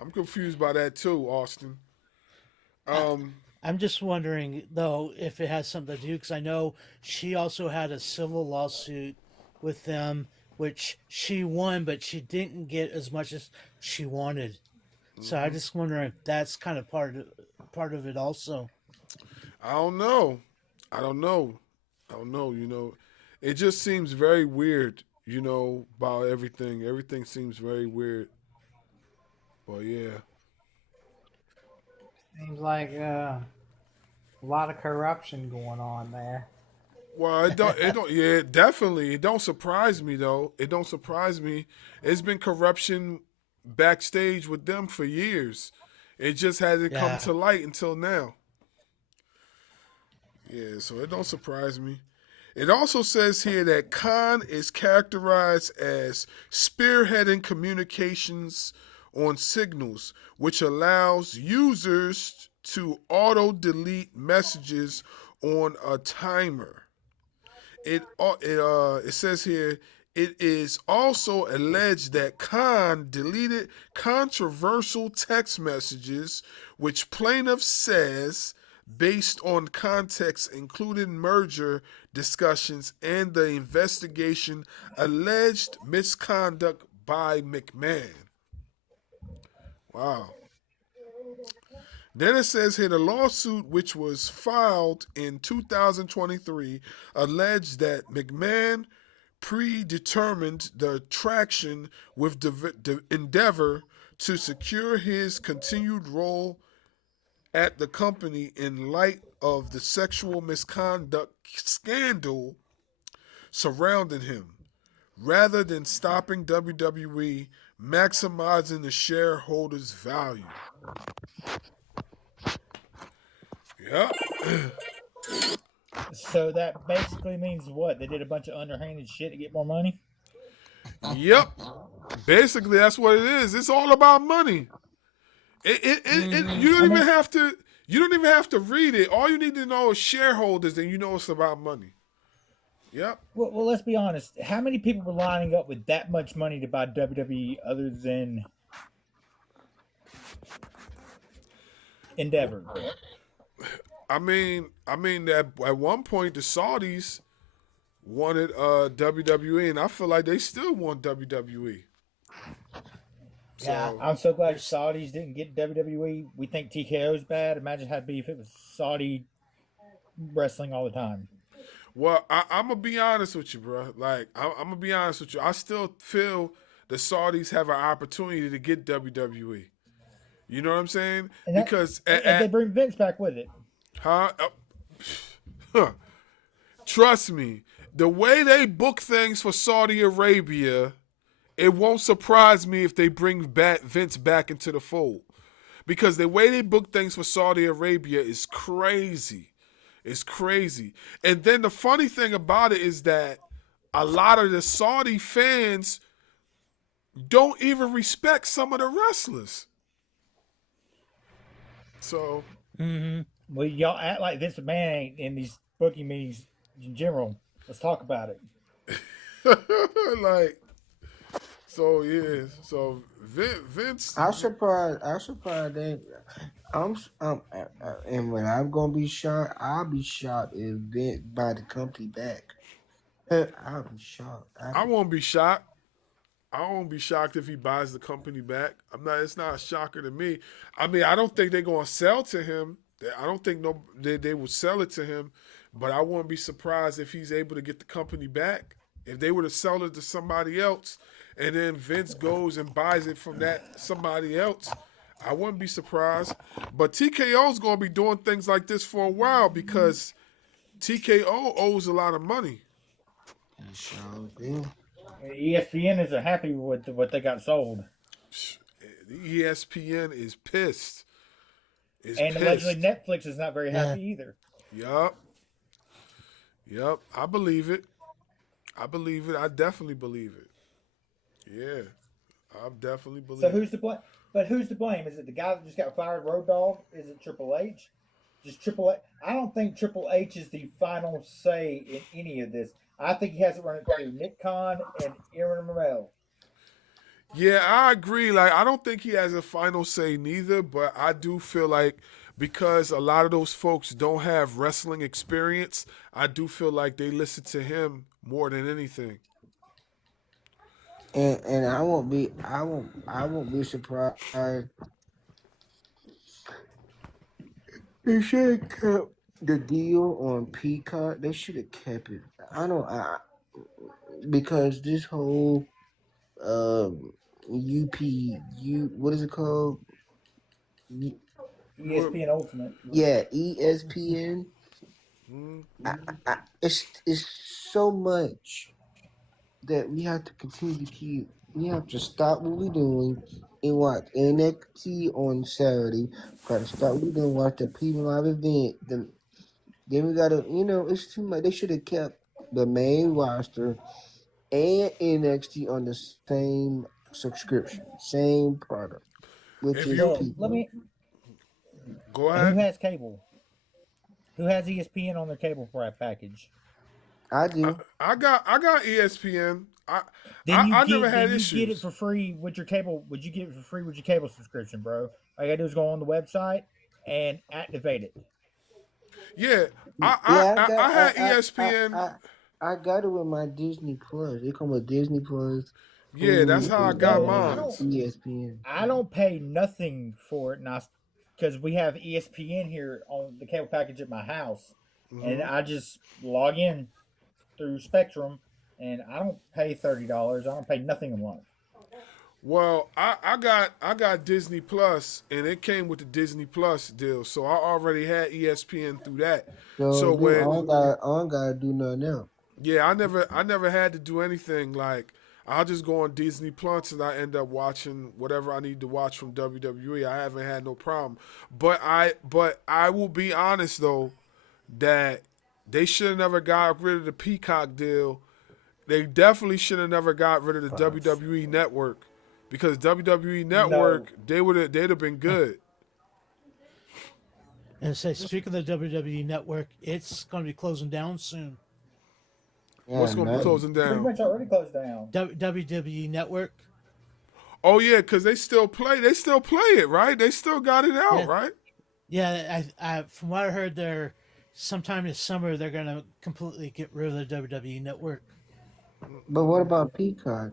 I'm confused by that too, Austin. I, Um, I'm just wondering, though, if it has something to do, because I know she also had a civil lawsuit with them, which she won, but she didn't get as much as she wanted. So I just wonder if that's kind of part of it also. I don't know. I don't know. I don't know. It just seems very weird. About everything. Everything seems very weird. But yeah. Seems like a lot of corruption going on there. Well, it don't. It don't. Yeah, definitely. It don't surprise me though. It don't surprise me. It's been corruption backstage with them for years. It just hasn't come Yeah. to light until now. Yeah, so it don't surprise me. It also says here that Khan is characterized as spearheading communications on signals, which allows users to auto delete messages on a timer. It says here It is also alleged that Khan deleted controversial text messages, which plaintiff says, based on context including merger discussions and the investigation, alleged misconduct by McMahon. Wow. Then it says here the lawsuit, which was filed in 2023, alleged that McMahon predetermined the traction with Endeavor to secure his continued role at the company in light of the sexual misconduct scandal surrounding him, rather than stopping WWE maximizing the shareholders' value. Yep. So that basically means what? They did a bunch of underhanded shit to get more money? Yep. Basically, that's what it is. It's all about money. You don't even have to. You don't even have to read it. All you need to know is shareholders, and you know it's about money. Yep. Well, let's be honest. How many people were lining up with that much money to buy WWE other than Endeavor? I mean, at one point the Saudis wanted WWE, and I feel like they still want WWE. Yeah, I'm so glad the Saudis didn't get WWE. We think TKO's bad. Imagine how it'd be if it was Saudi wrestling all the time. Well, I'm gonna be honest with you, bro. Like, I'm gonna be honest with you. I still feel the Saudis have an opportunity to get WWE. You know what I'm saying? And that, because they bring Vince back with it. Huh? Trust me, the way they book things for Saudi Arabia, it won't surprise me if they bring Vince back into the fold. Because the way they book things for Saudi Arabia is crazy. It's crazy. And then the funny thing about it is that a lot of the Saudi fans don't even respect some of the wrestlers. So... Well, y'all act like Vince McMahon ain't in these booking meetings in general. Let's talk about it. Like, so yeah, so Vince. I'm surprised that and when I'm gonna be shocked, I'll be shocked if Vince buy the company back. I'll be shocked. I won't be shocked. I won't be shocked if he buys the company back. It's not a shocker to me. I mean, I don't think they're gonna sell to him. I don't think they will sell it to him, but I wouldn't be surprised if he's able to get the company back. If they were to sell it to somebody else, and then Vince goes and buys it from that somebody else, I wouldn't be surprised. But TKO is going to be doing things like this for a while because TKO owes a lot of money. ESPN isn't happy with what they got sold. The ESPN is pissed. Allegedly Netflix is not very happy either. Yup. I believe it. I definitely believe it. Yeah. I definitely believe it. So who's to blame? But who's to blame? Is it the guy that just got fired, Road Dogg? Is it Triple H? Just Triple H? I don't think Triple H is the final say in any of this. I think he has to run it through Nick Khan and Aaron Morrell. Yeah, I agree. Like, I don't think he has a final say neither, but I do feel like because a lot of those folks don't have wrestling experience, I do feel like they listen to him more than anything. And I won't be surprised. They should have kept the deal on Peacock. They should have kept it. Because this whole what is it called? ESPN Ultimate. Yeah, ESPN. It's so much that we have to continue to keep. We have to stop what we're doing and watch NXT on Saturday. Gotta stop what we're doing, watch the People Live event. Then we gotta, it's too much. They should have kept the main roster and NXT on the same subscription, same product. Which is people. Go ahead. Who has cable? Who has ESPN on their cable package? I do. I got ESPN. Then you I get never had then you issues. get it for free with your cable. Would you get it for free with your cable subscription, bro? All you gotta do is go on the website and activate it. Yeah, Yeah, I had ESPN. I got it with my Disney Plus. They come with Disney Plus. Yeah, that's how I got No, mine. ESPN. I don't pay nothing for it, because we have ESPN here on the cable package at my house, and I just log in through Spectrum, and I don't pay $30. I don't pay nothing a month. Well, I got Disney Plus, and it came with the Disney Plus deal, so I already had ESPN through that. So Dude, when I don't gotta do nothing else. yeah, I never had to do anything. Like I'll just go on Disney Plus and I end up watching whatever I need to watch from WWE. I haven't had no problem. But I will be honest though that they should have never got rid of the Peacock deal. They definitely should have never got rid of the WWE Network, because WWE Network they'd have been good. And say, speaking of the WWE Network, it's going to be closing down soon. Yeah, What's going to be closing Pretty down? much already closed down. WWE Network. Oh yeah, because they still play it, right? They still got it out, Yeah. right? Yeah, I from what I heard, they're sometime this summer they're going to completely get rid of the WWE Network. But what about Peacock?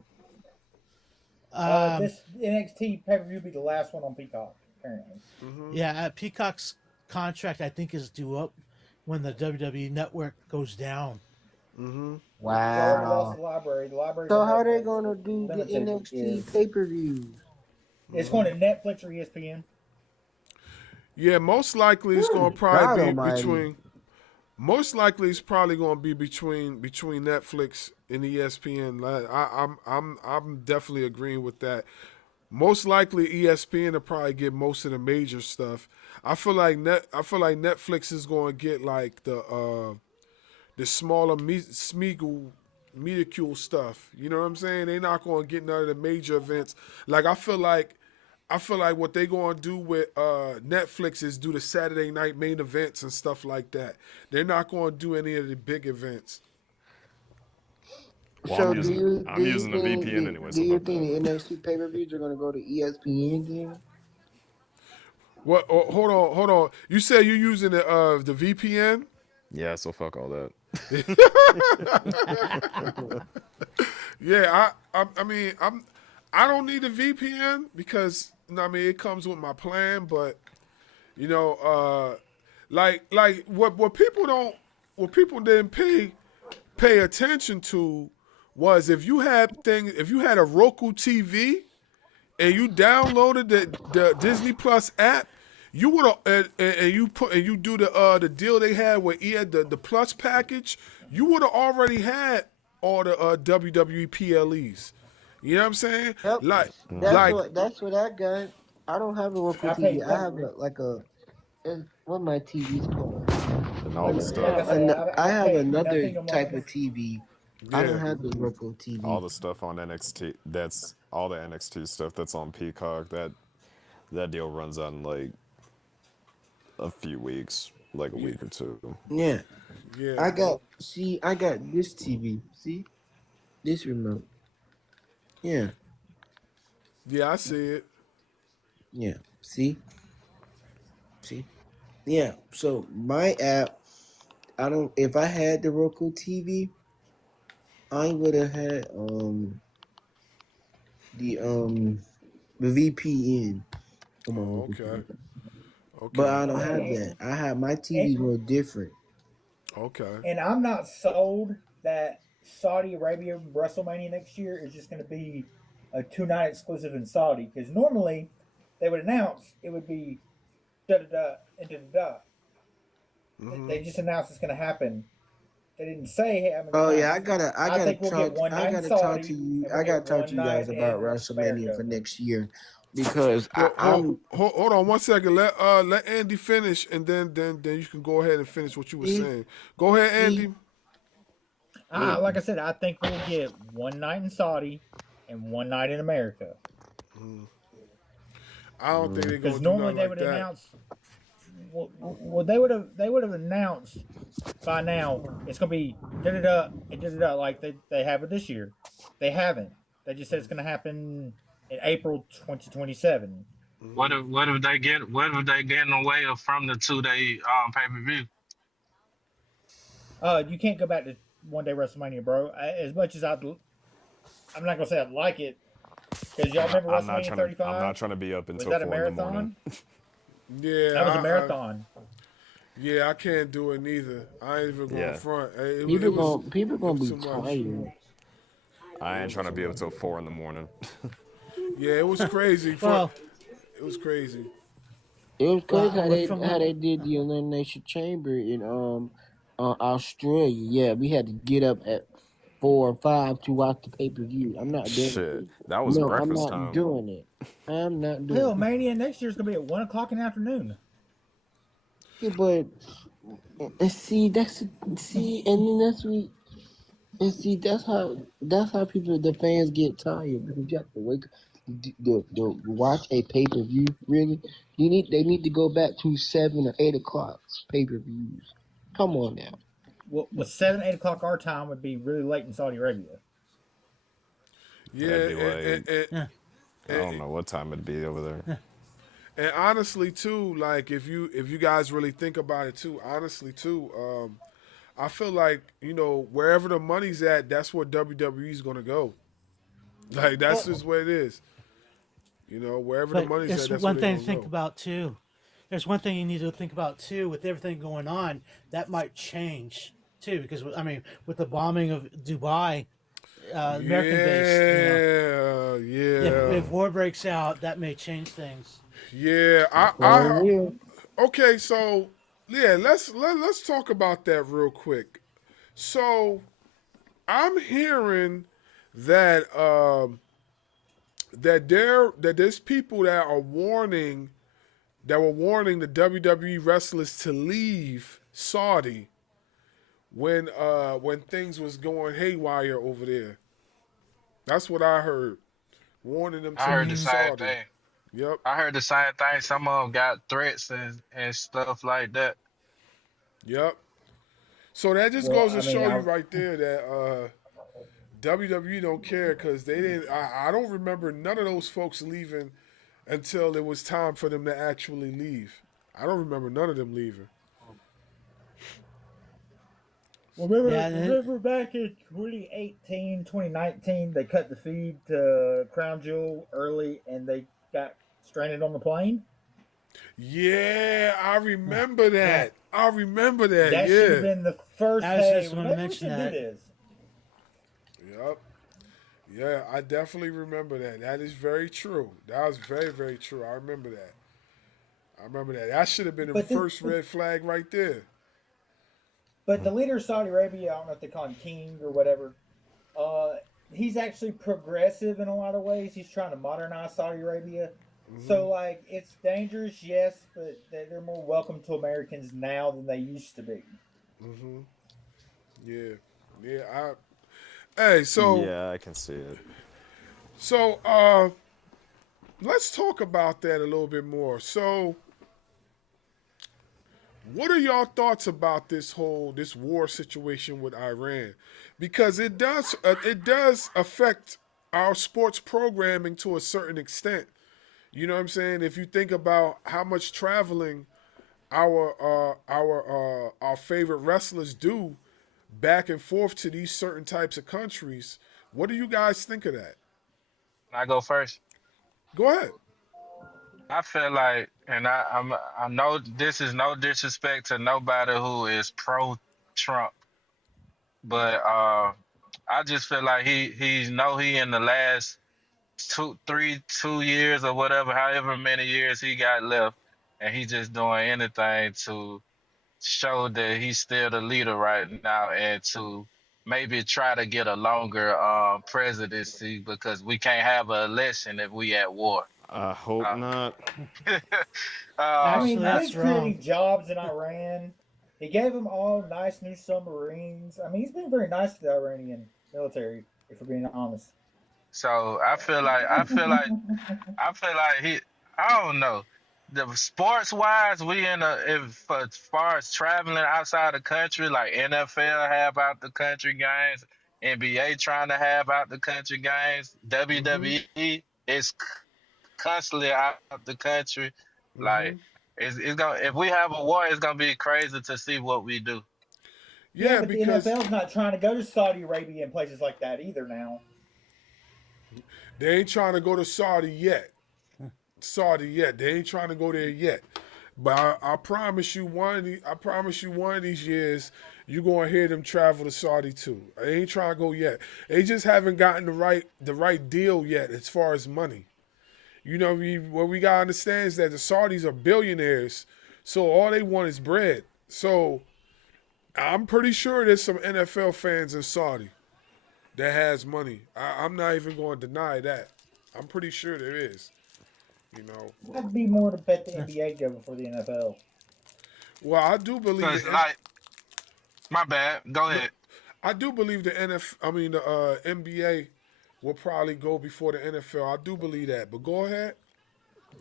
This NXT pay per view will be the last one on Peacock, apparently. Yeah, Peacock's contract I think is due up when the WWE Network goes down. They already lost Wow. the library. The library. So how they gonna do the limited, NXT pay-per-views? It's going to Netflix or ESPN. Yeah, most likely it's going to God probably be almighty. between. Most likely it's probably going to be between Netflix and ESPN. I'm definitely agreeing with that. Most likely ESPN will probably get most of the major stuff. I feel like Netflix is going to get like the smaller medicule stuff. You know what I'm saying? They're not going to get none of the major events. Like I feel like what they going to do with Netflix is do the Saturday night main events and stuff like that. They're not going to do any of the big events. Well, So I'm using the VPN anyway. Do you think the NXT pay-per-views are gonna go to ESPN then? What? Oh, hold on. You said you're using the VPN? Yeah, so fuck all that. Yeah, I mean I don't need a VPN because I mean it comes with my plan, but you know, like what people didn't pay attention to was if you had a Roku TV and you downloaded the Disney Plus app, you would have and you do the deal they had with the Plus package, you would have already had all the WWE PLEs. You know what I'm saying? Yep. That's what I got. I don't have a Roku TV. I have what my TV's called. And all the stuff. I have another type of TV. I don't have the Roku TV. All the stuff on NXT. That's all the NXT stuff that's on Peacock. That deal runs out in like a few weeks, like a week or two. Yeah. Yeah. I got this TV. See? This remote. Yeah. Yeah, I see it. Yeah. See? Yeah. So my app, if I had the Roku TV, I would have had the VPN. Come on. Okay. But I don't have that. I have my TV more different. Okay. And I'm not sold that Saudi Arabia WrestleMania next year is just going to be a 2-night exclusive in Saudi, because normally they would announce it would be da-da-da and da-da-da. They just announced it's going to happen. They didn't say, hey, I gotta talk to you guys about WrestleMania for next year, because hold on 1 second. Let Andy finish, and then you can go ahead and finish what you were saying. Go ahead, Andy. Like I said, I think we'll get 1 night in Saudi and 1 night in America. I don't think they're going to do normally nothing they like would that. announce. Well, they would have announced by now it's gonna be da da da and da da da like they have it this year. They haven't. They just said it's gonna happen in April 2027. What if they getting away from the 2 day pay-per-view? You can't go back to 1 day WrestleMania, bro. As much as I'm not gonna say I'd like it because y'all remember I'm not WrestleMania trying 35? to. I'm not trying to be up Was until that a 4 in the morning. marathon? Yeah, That was a marathon. Yeah, I can't do it neither. I ain't even going Yeah. front. People gonna be too much. tired. I ain't trying to be up until 4 in the morning. Yeah, it was crazy. Well, It was crazy. It was crazy from how they did the Elimination Chamber in Australia. Yeah, we had to get up at 4 or 5 to watch the pay-per-view. I'm not doing Shit, it. that was No, I'm breakfast not time. doing it. I'm not doing Hell, it. Mania next year's gonna be at 1 o'clock in the afternoon. Yeah, but and see and then that's how the fans get tired because you have to wake up to watch a pay-per-view. Really, they need to go back to 7 or 8 o'clock pay-per-views. Come on now. Well, 7, 8 o'clock our time would be really late in Saudi Arabia. Yeah, That'd be like yeah. I don't know what time it'd be over there. and honestly too, like if you guys really think about it too, honestly too, I feel like wherever the money's at, that's where WWE's gonna go. Like that's just what it is. Wherever the But money's there's at, that's one where thing they're to gonna think go. about too. There's one thing you need to think about too with everything going on. That might change too because I mean with the bombing of Dubai, American based. Yeah. If war breaks out, that may change things. Yeah, okay, so yeah, let's talk about that real quick. So I'm hearing that there's people that were warning the WWE wrestlers to leave Saudi when things was going haywire over there. That's what I heard. Warning them I to heard the leave same Saudi. thing. Yep. I heard the same thing. Some of them got threats and stuff like that. Yep. So that just Well, goes to I mean, show you right there that WWE don't care because they didn't. I don't remember none of those folks leaving until it was time for them to actually leave. I don't remember none of them leaving. Remember back in 2018, 2019, they cut the feed to Crown Jewel early and they got stranded on the plane? Yeah, I remember that. I remember that. That should have been the first. I was Hey, just gonna maybe we mention should that. do this. Yep. Yeah, I definitely remember that. That is very true. That was very, very true. I remember that. That should have been the But this- first red flag right there. But the leader of Saudi Arabia, I don't know if they call him king or whatever, he's actually progressive in a lot of ways. He's trying to modernize Saudi Arabia. So, like, it's dangerous, yes, but they're more welcome to Americans now than they used to be. Yeah. Yeah. Hey, so Yeah, I can see it. So, let's talk about that a little bit more. So, what are y'all thoughts about this war situation with Iran? Because it does affect our sports programming to a certain extent. You know what I'm saying? If you think about how much traveling our favorite wrestlers do back and forth to these certain types of countries, what do you guys think of that? Can I go first? Go ahead. I feel like, and I know this is no disrespect to nobody who is pro Trump, but I just feel like he in the last 2 years or whatever, however many years he got left, and he just doing anything to show that he's still the leader right now and to maybe try to get a longer presidency because we can't have an election if we at war. I hope not. I mean, Actually, he's that's wrong. creating jobs in Iran. He gave them all nice new submarines. I mean, he's been very nice to the Iranian military, if we're being honest. So I feel like he. I don't know. the sports wise, we in a if as far as traveling outside the country, like NFL have out the country games, NBA trying to have out the country games, Mm-hmm. WWE is constantly out the country. Mm-hmm. Like it's gonna if we have a war, it's gonna be crazy to see what we do. Yeah, Yeah, but the because NFL's not trying to go to Saudi Arabia and places like that either now. they ain't trying to go to Saudi yet. They ain't trying to go there yet. But I promise you I promise you one of these years you're gonna hear them travel to Saudi too. They ain't trying to go yet. They just haven't gotten the right deal yet as far as money. What we gotta understand is that the Saudis are billionaires, so all they want is bread. So I'm pretty sure there's some NFL fans in Saudi that has money. I'm not even going to deny that. I'm pretty sure there is. You know. That'd be more to bet the NBA go before the NFL. Well, I do believe Cause like my bad, go ahead. I do believe the NBA will probably go before the NFL. I do believe that. But go ahead.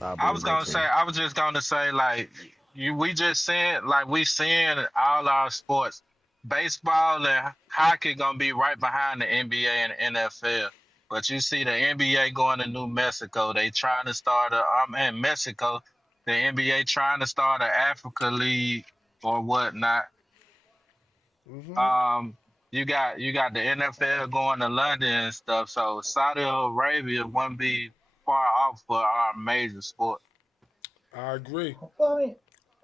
I was gonna say, I was just gonna say, like we just saying, like we seeing all our sports, baseball and hockey gonna be right behind the NBA and NFL. But you see the NBA going to New Mexico. They trying to start in Mexico. The NBA trying to start an Africa League or whatnot. Mm-hmm. You got the NFL going to London and stuff. So Saudi Arabia wouldn't be far off for our major sport. I agree. Well,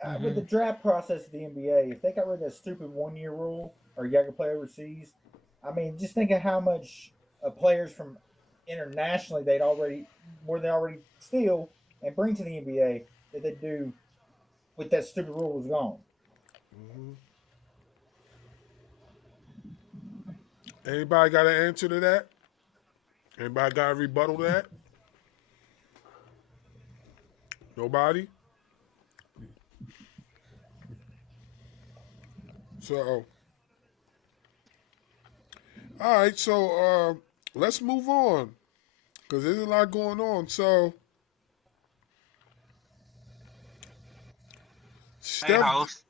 I mean, with the draft process of the NBA, if they got rid of that stupid 1 year rule or you got to play overseas, I mean, just think of how much players from internationally they already steal and bring to the NBA that they do with that stupid rule was gone. Mm-hmm. Anybody got an answer to that? Anybody got a rebuttal to that? Nobody? So, all right. So, let's move on because there's a lot going on. So, Hey host.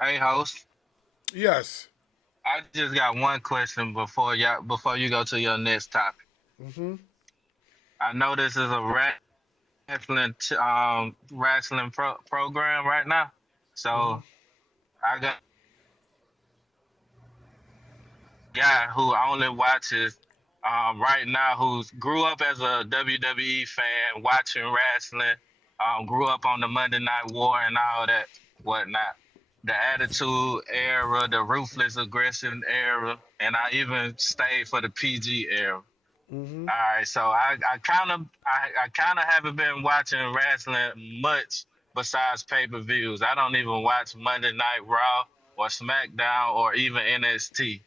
Hey host. Yes. I just got one question before you go to your next topic. Mm-hmm. I know this is a wrestling program right now, so I got a guy who only watches right now who grew up as a WWE fan, watching wrestling, grew up on the Monday Night War and all that whatnot. The Attitude Era, the Ruthless Aggression Era, and I even stayed for the PG era. Mm-hmm. All right, so I kind of haven't been watching wrestling much besides pay-per-views. I don't even watch Monday Night Raw or SmackDown or even NXT.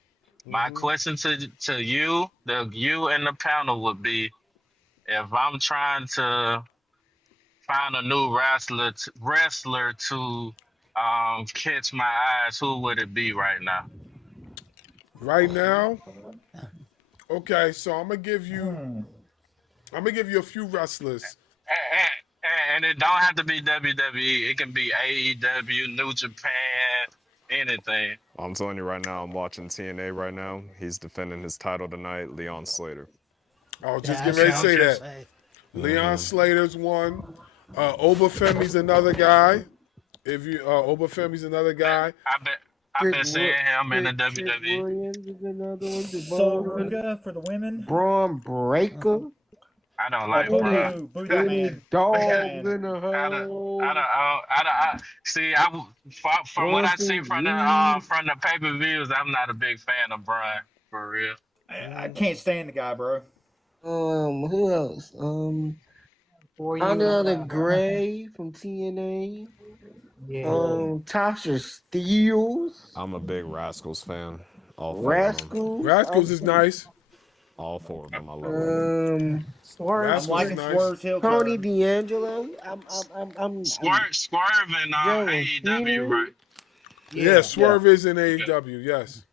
My question to you and the panel would be, if I'm trying to find a new wrestler to catch my eyes, who would it be right now? Right now, okay. So I'm gonna give you a few wrestlers. And it don't have to be WWE. It can be AEW, New Japan, anything. I'm telling you right now, I'm watching TNA right now. He's defending his title tonight, Leon Slater. I was just getting ready to say that. Leon Slater's one. Obafemi's another guy. If you Obafemi's another guy. I've been seeing him in the WWE. Williams is another one. Soul Ruka for the women. Braun Breaker. I don't like Braun. Dogs in the hole. See, from what I see from the pay-per-views, I'm not a big fan of Braun, for real. I can't stand the guy, bro. Who else? Honor the Gray from TNA. Yeah. Tasha Steeles. I'm a big Rascals fan. All four Rascals. Rascals is nice. All four of them, I love them. I'm liking Swerve's heel Tony turn. D'Angelo. Swerve in AEW, right? Yeah, Swerve is in AEW. Yes.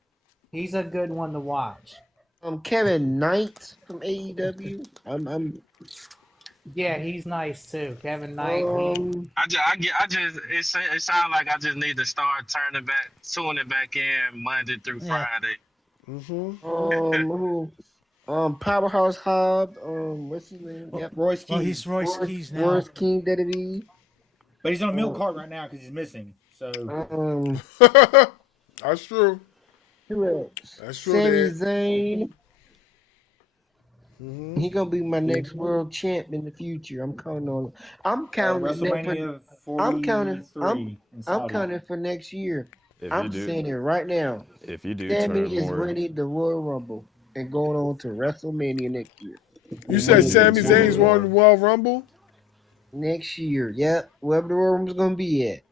He's a good one to watch. Kevin Knight from AEW. Yeah, he's nice too. Kevin Knight. He It sounds like I just need to start tuning back in Monday through Yeah. Friday. Who? Powerhouse Hobb. What's his name? Yep. Royce Well, Keys. he's Royce Keys now. Royce King WWE. But he's on a milk cart right now because he's missing. So That's true. Who else? That's true. Sami Dan. Zayn. He gonna be my next world champ in the future. I'm counting on. I'm counting. WrestleMania 43 I'm counting. in I'm Saudi. counting for next year. If I'm you do, saying it right now. if you do Sammy turn is more, winning the Royal Rumble and going on to WrestleMania next year. You said Sami Two Zayn's more. won the World Rumble? Next year, yep. Wherever the Royal Rumble's gonna be at.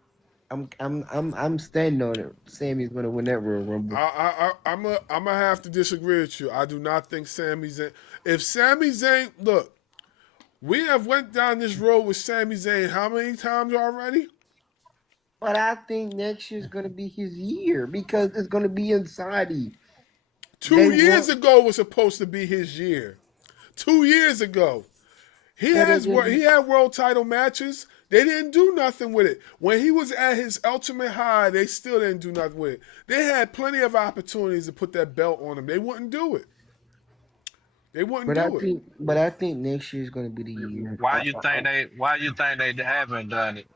I'm standing on it. Sammy's gonna win that Royal Rumble. I'm gonna have to disagree with you. I do not think Sami Zayn. If Sami Zayn, look, we have went down this road with Sami Zayn how many times already? But I think next year's gonna be his year because it's gonna be in Saudi. 2 years ago was supposed to be his year. 2 years ago, he had world title matches. They didn't do nothing with it. When he was at his ultimate high, they still didn't do nothing with it. They had plenty of opportunities to put that belt on him. They wouldn't do it. They wouldn't do it. But I think next year's gonna be the year. Why you think they haven't done it?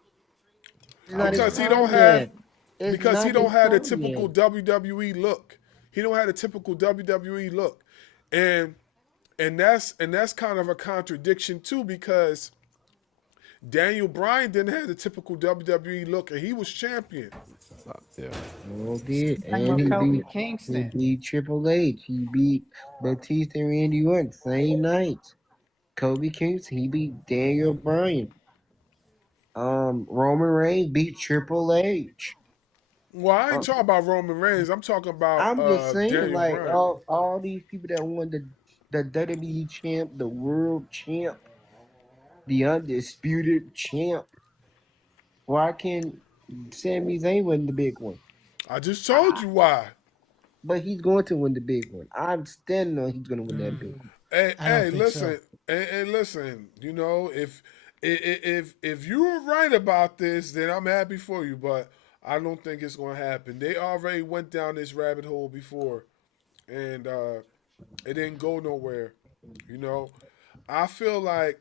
Because he don't have the typical WWE look. He don't have the typical WWE look. And that's kind of a contradiction too, because Daniel Bryan didn't have the typical WWE look, and he was champion. Yeah. Well, did Like and Kofi Kingston. he beat Triple H. He beat Batista and Randy Orton same night. Kobe Kingston. He beat Daniel Bryan. Roman Reigns beat Triple H. Well, I ain't talking about Roman Reigns. I'm talking about I'm just saying, Daniel like Bryan. all these people that won the WWE champ, the world champ, the undisputed champ. Why can't Sami Zayn win the big one? I just told you why. But he's going to win the big one. I'm standing on he's going to win that big one. Hey, listen, and listen. You know, if you were right about this, then I'm happy for you. But I don't think it's going to happen. They already went down this rabbit hole before, and it didn't go nowhere. You know, I feel like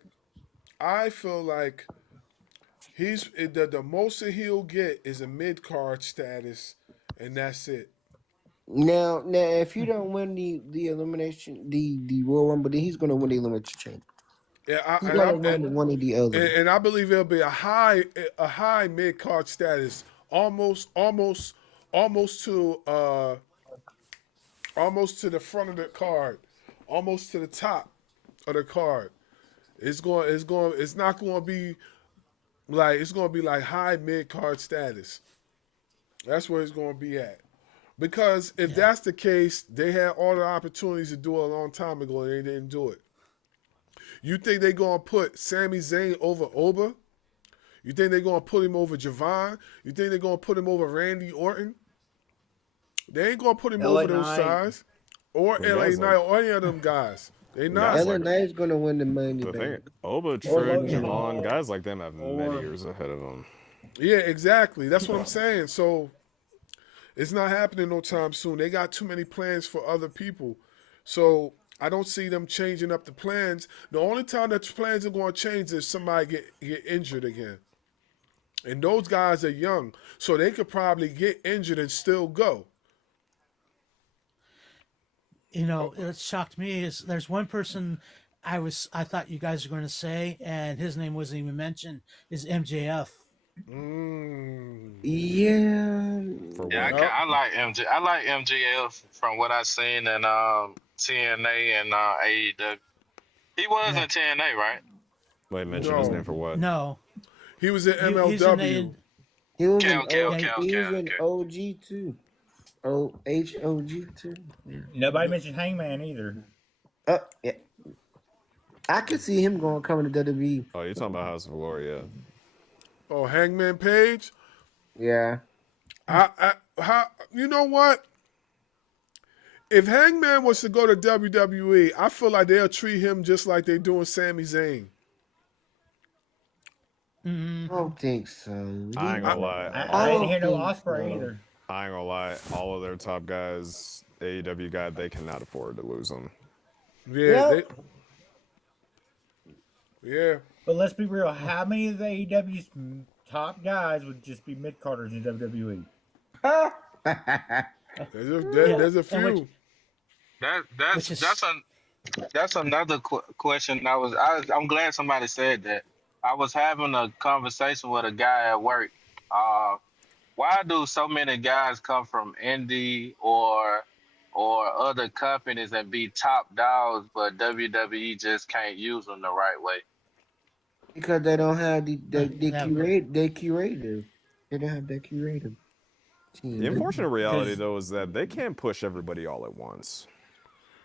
he's the most that he'll get is a mid card status, and that's it. Now, if you don't win the elimination, the Royal Rumble, then he's going to win the elimination chamber. Yeah, He's going to win one of the other. And I believe it'll be a high mid card status, almost to the front of the card, almost to the top of the card. It's not going to be like, it's going to be like high mid card status. That's where it's going to be at. Because if that's the case, they had all the opportunities to do it a long time ago and they didn't do it. You think they're going to put Sami Zayn over Oba? You think they're going to put him over Javon? You think they're going to put him over Randy Orton? They ain't going to put him over those guys. Or LA Knight or any of them guys. They not. LA Knight's going to win the money The back. thing, Oba, Trick, Javon, guys like them have many years ahead of them. Yeah, exactly. That's what I'm saying. So it's not happening no time soon. They got too many plans for other people. So I don't see them changing up the plans. The only time that the plans are going to change is somebody get injured again. And those guys are young, so they could probably get injured and still go. You know, it shocked me is there's one person I thought you guys were going to say, and his name wasn't even mentioned, is MJF. Yeah. I like MJ. I like MJF from what I seen in TNA and AEW. He was in TNA, right? Wait, mention his name for what? No. He was in MLW. He was in OG too. HOG too. Nobody mentioned Hangman either. Yeah. I could see him coming to WWE. Oh, you're talking about House of Glory, yeah. Oh, Hangman Page? Yeah. You know what? If Hangman was to go to WWE, I feel like they'll treat him just like they're doing Sami Zayn. I don't think so. I ain't gonna lie. I didn't hear no think Osprey so. either. I ain't gonna lie. All of their top guys, AEW guy, they cannot afford to lose them. Yeah, yeah. But let's be real. How many of the AEW's top guys would just be mid carders in WWE? There's a few. That's another question. I'm glad somebody said that. I was having a conversation with a guy at work. Why do so many guys come from indie or other companies and be top dogs, but WWE just can't use them the right way? Because they don't have the curator. They don't have that curator team. The unfortunate reality, though, is that they can't push everybody all at once.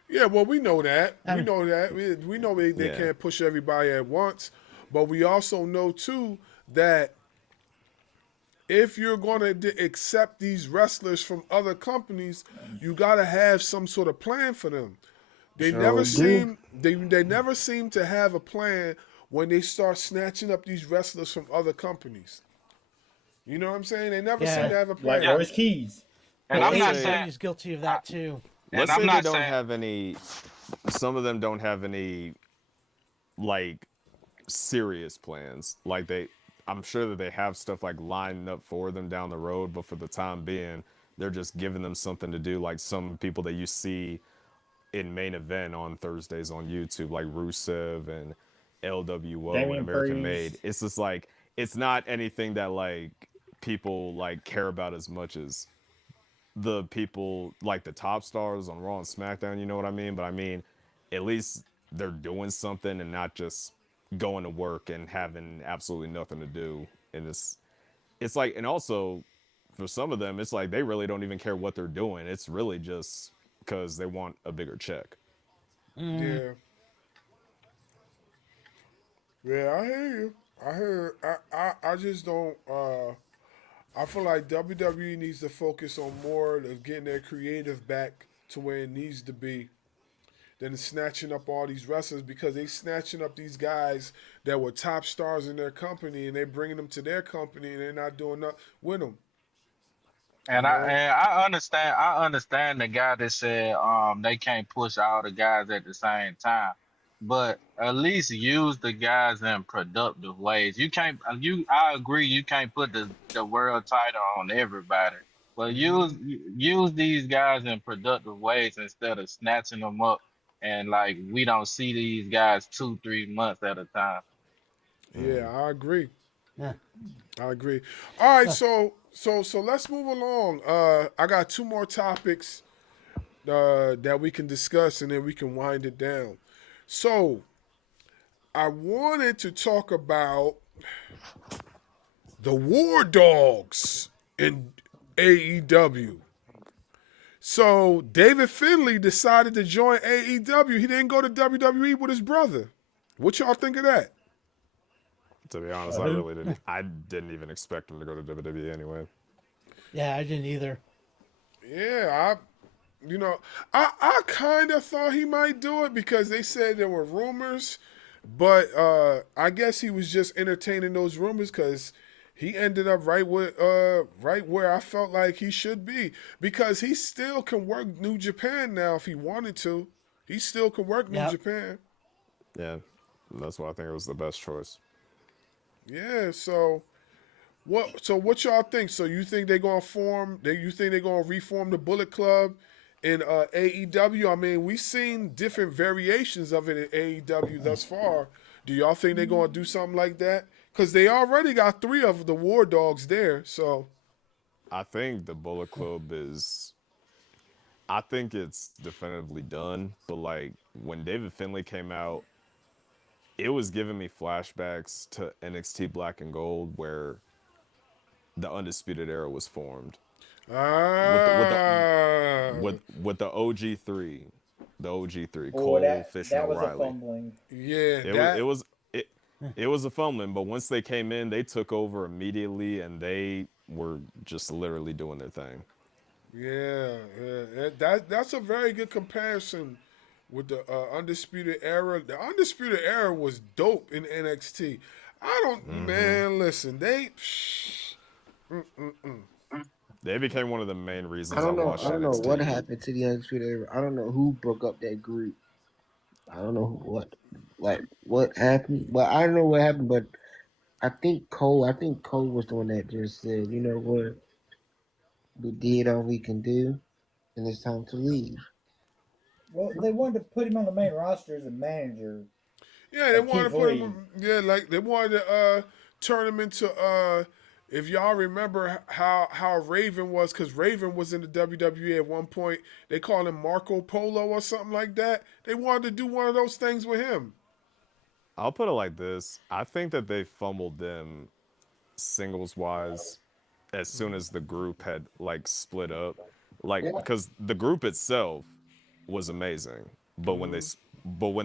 Yeah, well, we know that. We know that. We know they Yeah. can't push everybody at once. But we also know, too, that if you're going to accept these wrestlers from other companies, you got to have some sort of plan for them. They never seem to have a plan when they start snatching up these wrestlers from other companies. You know what I'm saying? They never seem to have a plan. Like Royce Keys. And I'm not saying He's guilty of that too. Let's I'm say they not don't saying- have any. Some of them don't have any, like, serious plans. Like I'm sure that they have stuff like lined up for them down the road, but for the time being, they're just giving them something to do. Like some people that you see in main event on Thursdays on YouTube, like Rusev and LWO and American Made. It's just like it's not anything that like people like care about as much as the people like the top stars on Raw and SmackDown, you know what I mean? But I mean, at least they're doing something and not just going to work and having absolutely nothing to do. And it's like, and also for some of them, it's like they really don't even care what they're doing. It's really just because they want a bigger check. Yeah. Yeah, I hear you. I just don't I feel like WWE needs to focus on more of getting their creative back to where it needs to be than snatching up all these wrestlers, because they snatching up these guys that were top stars in their company and they're bringing them to their company and they're not doing nothing with them. And I understand the guy that said they can't push all the guys at the same time, but at least use the guys in productive ways. I agree you can't put the world title on everybody, but use these guys in productive ways instead of snatching them up and like we don't see these guys 2-3 months at a time. Yeah, I agree. I agree. All right, so let's move along. I got two more topics that we can discuss, and then we can wind it down. So I wanted to talk about the War Dogs in AEW. So David Finlay decided to join AEW. He didn't go to WWE with his brother. What y'all think of that? To be honest, I didn't even expect him to go to WWE anyway. Yeah, I didn't either. Yeah, I kind of thought he might do it because they said there were rumors, but I guess he was just entertaining those rumors because he ended up right where I felt like he should be, because he still can work New Japan now if he wanted to. He still can work New Japan. Yeah, that's why I think it was the best choice. Yeah, so what y'all think? So you think they're gonna reform the Bullet Club in AEW? I mean, we've seen different variations of it in AEW thus far. Do y'all think they're gonna do something like that? Because they already got 3 of the War Dogs there. So I think the Bullet Club I think it's definitively done. But like when David Finlay came out, it was giving me flashbacks to NXT Black and Gold, where the Undisputed Era was formed. With the OG3. The OG3. Cole, Fish, and was O'Reilly. A fumbling. Yeah. It was a fumbling, but once they came in, they took over immediately, and they were just literally doing their thing. Yeah. That's a very good comparison with the Undisputed Era. The Undisputed Era was dope in NXT. I don't, man. Listen, they. They became one of the main I reasons I don't know. watched I don't know what NXT. happened to the Undisputed Era. I don't know who broke up that group. I don't know what happened, but I don't know what happened. But I think Cole. I think Cole was the one that just said, "You know what? We did all we can do, and it's time to leave." Well, they wanted to put him on the main roster as a manager, Yeah, they like wanted to Keith put Lee. him. Yeah, like they wanted to turn him into. If y'all remember how Raven was, because Raven was in the WWE at one point. They called him Marco Polo or something like that. They wanted to do one of those things with him. I'll put it like this: I think that they fumbled them singles wise as soon as the group had like split up, like because the group itself was amazing, but when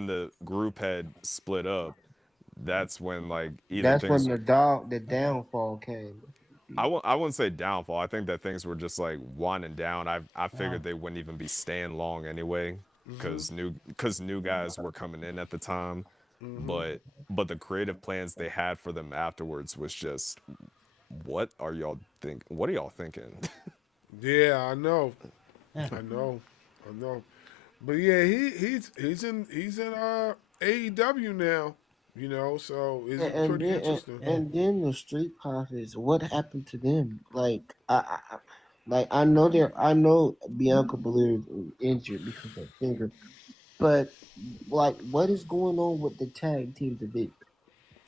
the group had split up, that's when like either That's when things the downfall came. I wouldn't say downfall. I think that things were just like winding down. I figured they wouldn't even be staying long anyway, because new guys were coming in at the time, but the creative plans they had for them afterwards was just, what are y'all thinking? Yeah, I know, I know, I know. But yeah, he's in AEW now. You know, so it's pretty interesting. And then the Street Profits. What happened to them? I know I know Bianca Belair is injured because of her finger, but like, what is going on with the tag team division?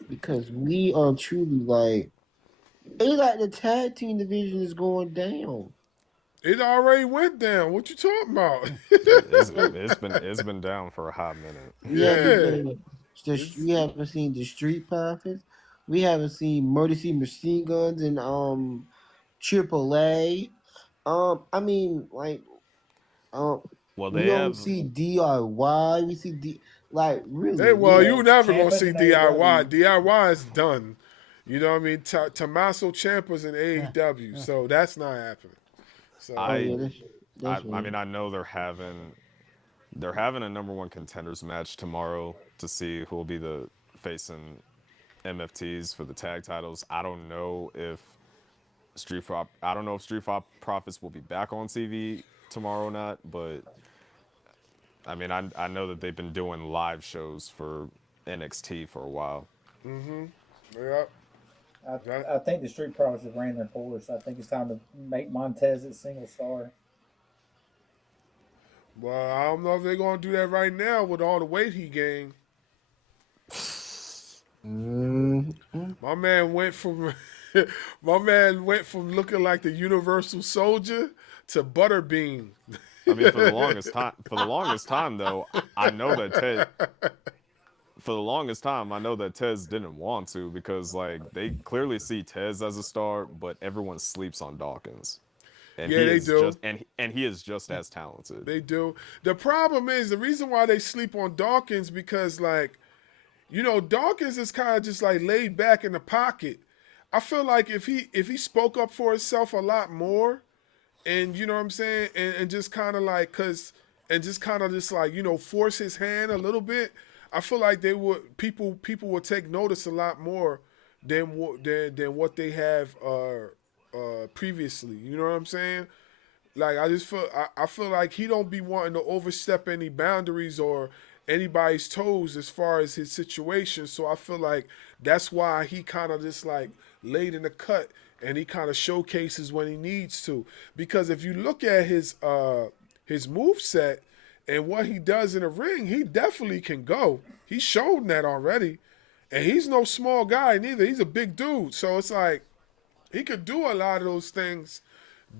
Because we are truly like, it's like the tag team division is going down. It already went down. What you talking about? It's been down for a hot minute. Yeah, Yeah. because we haven't seen the Street Profits. We haven't seen Murder City Machine Guns and AAA. I mean, like, Well, we they don't have see DIY. We see like, Hey, really, well, we you never gonna Ciampa's see in DIY. AEW. DIY is done. You know what I mean? Tommaso Ciampa's in AEW, so that's not happening. So oh I yeah, that's I right. mean I know they're having a number one contenders match tomorrow to see who will be the facing MFTs for the tag titles. I don't know if Street Profits will be back on TV tomorrow or not, but I mean I know that they've been doing live shows for NXT for a while. yeah, I, that, I think the Street Profits have ran their course. I think it's time to make Montez a single star. well, I don't know if they're gonna do that right now with all the weight he gained. Mm-hmm. My man went from looking like the Universal Soldier to Butterbean. I mean, for the longest time though, I know that Ted. For the longest time, I know that Tez didn't want to because like they clearly see Tez as a star, but everyone sleeps on Dawkins, and Yeah, he they is do. just and he is just as talented. They do. The problem is the reason why they sleep on Dawkins because like, you know, Dawkins is kind of just like laid back in the pocket. I feel like if he spoke up for himself a lot more, and you know what I'm saying, and just kind of like and just kind of just like, you know, force his hand a little bit, I feel like people would take notice a lot more than what they have previously. You know what I'm saying? Like I feel like he don't be wanting to overstep any boundaries or anybody's toes as far as his situation. So I feel like that's why he kind of just like laid in the cut and he kind of showcases when he needs to. Because if you look at his move set and what he does in the ring, he definitely can go. He's shown that already. And he's no small guy neither. He's a big dude. So it's like he could do a lot of those things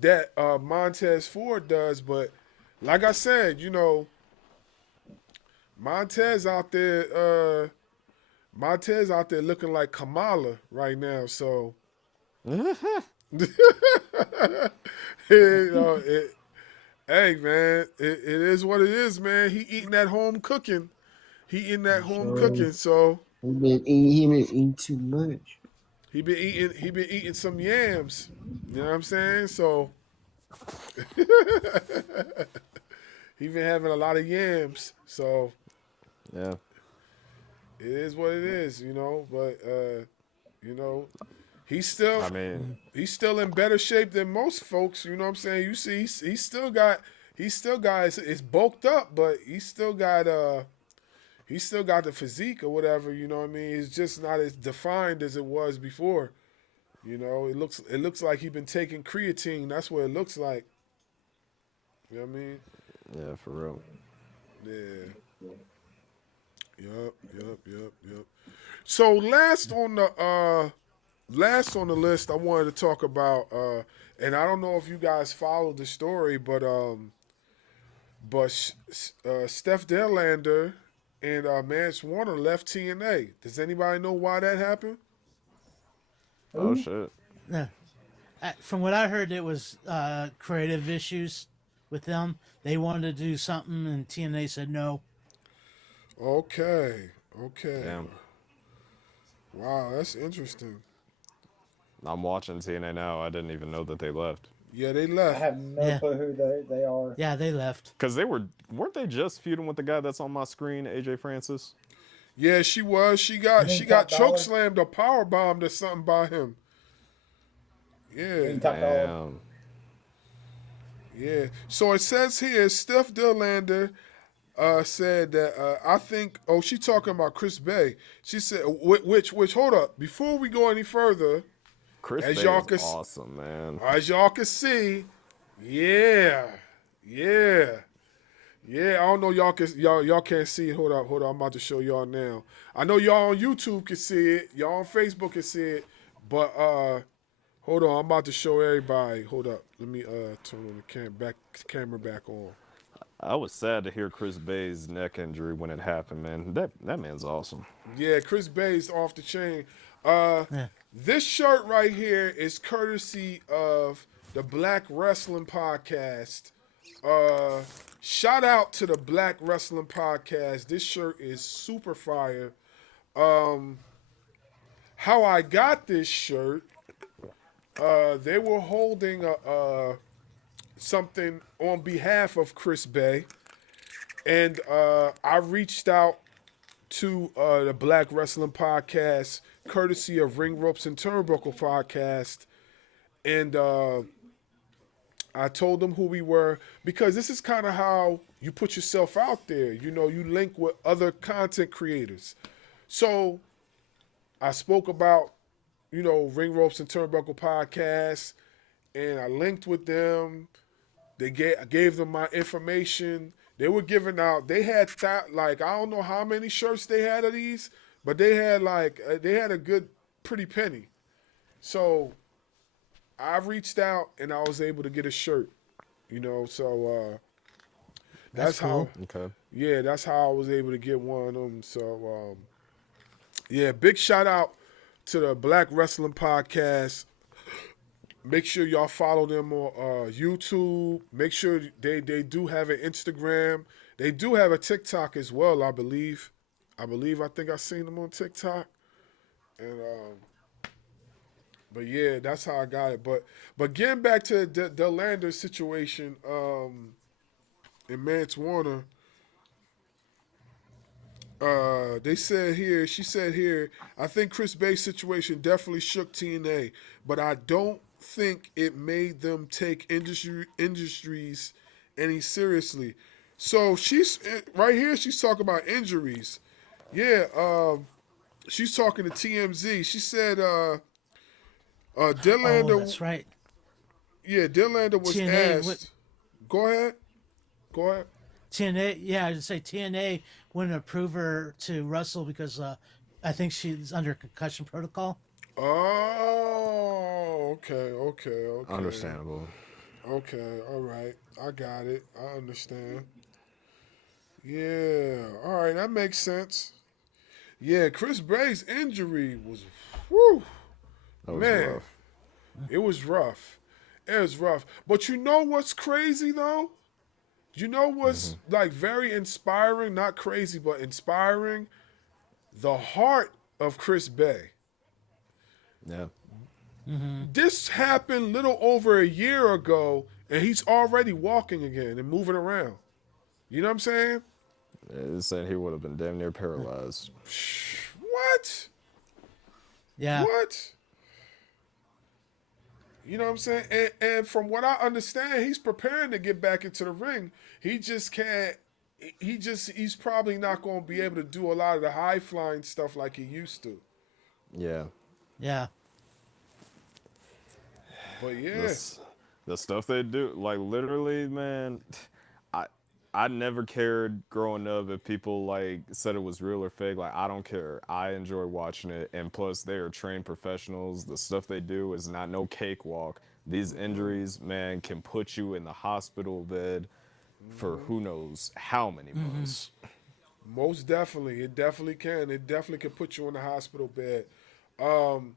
that Montez Ford does, but like I said, you know, Montez out there, looking like Kamala right now. So, you know, hey man, it is what it is, man. He eating that home cooking. He eating that home So cooking. So he been eating too much. he been eating some yams. You know what I'm saying? So he been having a lot of yams. So Yeah, it is what it is, you know. But You know, he's still I mean, he's still in better shape than most folks. You know what I'm saying? You see, he's still got it's bulked up, but he's still got the physique or whatever. You know what I mean? It's just not as defined as it was before. You know, it looks like he's been taking creatine. That's what it looks like. You know what I mean? yeah, for real. Yeah. Yup. So last on the list, I wanted to talk about, and I don't know if you guys followed the story, but Steph Delander and Mance Warner left TNA. Does anybody know why that happened? Oh shit. No. From what I heard, it was creative issues with them. They wanted to do something, and TNA said no. Okay. Damn. Wow, that's interesting. I'm watching TNA now. I didn't even know that they left. Yeah, they I left. have no Yeah. clue who they are. Yeah, they left. Cause weren't they just feuding with the guy that's on my screen, AJ Francis? Yeah, she was. She got Top choke Dollar? slammed or power bombed or something by him. Yeah. Top Dollar. Damn. Yeah. So it says here, Steph Delander said that I think. Oh, she talking about Chris Bay. She said, which hold up, before we go any further, Chris as Bay y'all is can awesome, man. as y'all can see, yeah. I don't know y'all can't see it. Hold up. I'm about to show y'all now. I know y'all on YouTube can see it. Y'all on Facebook can see it, but hold on. I'm about to show everybody. Hold up. Let me turn on the camera back on. I was sad to hear Chris Bay's neck injury when it happened, man. That man's awesome. Yeah, Chris Bay's off the chain. Yeah. This shirt right here is courtesy of the Black Wrestling Podcast. Shout out to the Black Wrestling Podcast. This shirt is super fire. How I got this shirt, they were holding something on behalf of Chris Bay, and I reached out to the Black Wrestling Podcast, courtesy of Ring Ropes and Turnbuckle Podcast, and I told them who we were, because this is kind of how you put yourself out there. You know, you link with other content creators. So I spoke about, Ring Ropes and Turnbuckle Podcast, and I linked with them. I gave them my information. They were giving out, they had I don't know how many shirts they had of these, but they had they had a good, pretty penny. So I reached out and I was able to get a shirt, so that's cool. how, Okay. yeah, that's how I was able to get one of them. So, yeah, big shout out to the Black Wrestling Podcast. Make sure y'all follow them on YouTube. Make sure they do have an Instagram. They do have a TikTok as well, I believe. I think I seen them on TikTok. And but yeah, that's how I got it. But getting back to the Lander situation, and Mance Warner, she said here, I think Chris Bay's situation definitely shook TNA, but I don't think it made them take industries any seriously. So she's right here, she's talking about injuries. Yeah, she's talking to TMZ. She said Delander. Oh, that's right. Yeah, Delander was TNA, asked. Go ahead. TNA, yeah, I'd say TNA wouldn't approve her to wrestle because I think she's under concussion protocol. Oh, okay. Understandable. Okay, all right. I got it. I understand. Yeah, all right, that makes sense. Yeah, Chris Bay's injury was, whew, That was man, rough. it was rough. It was rough. But you know what's crazy, though? You know what's, very inspiring? Not crazy, but inspiring? The heart of Chris Bay. Yeah. This happened little over a year ago, and he's already walking again and moving around. You know what I'm saying? It said he would have been damn near paralyzed. What? Yeah. What? You know what I'm saying? And from what I understand, he's preparing to get back into the ring. He just can't. He's probably not going to be able to do a lot of the high flying stuff like he used to. Yeah. Yeah. But yeah, The stuff they do, like literally, man. I I never cared growing up if people like said it was real or fake. Like I don't care. I enjoy watching it, and plus they are trained professionals. The stuff they do is not no cakewalk. These injuries, man, can put you in the hospital bed for who knows how many months. most definitely, it definitely can. It definitely can put you in the hospital bed. Um,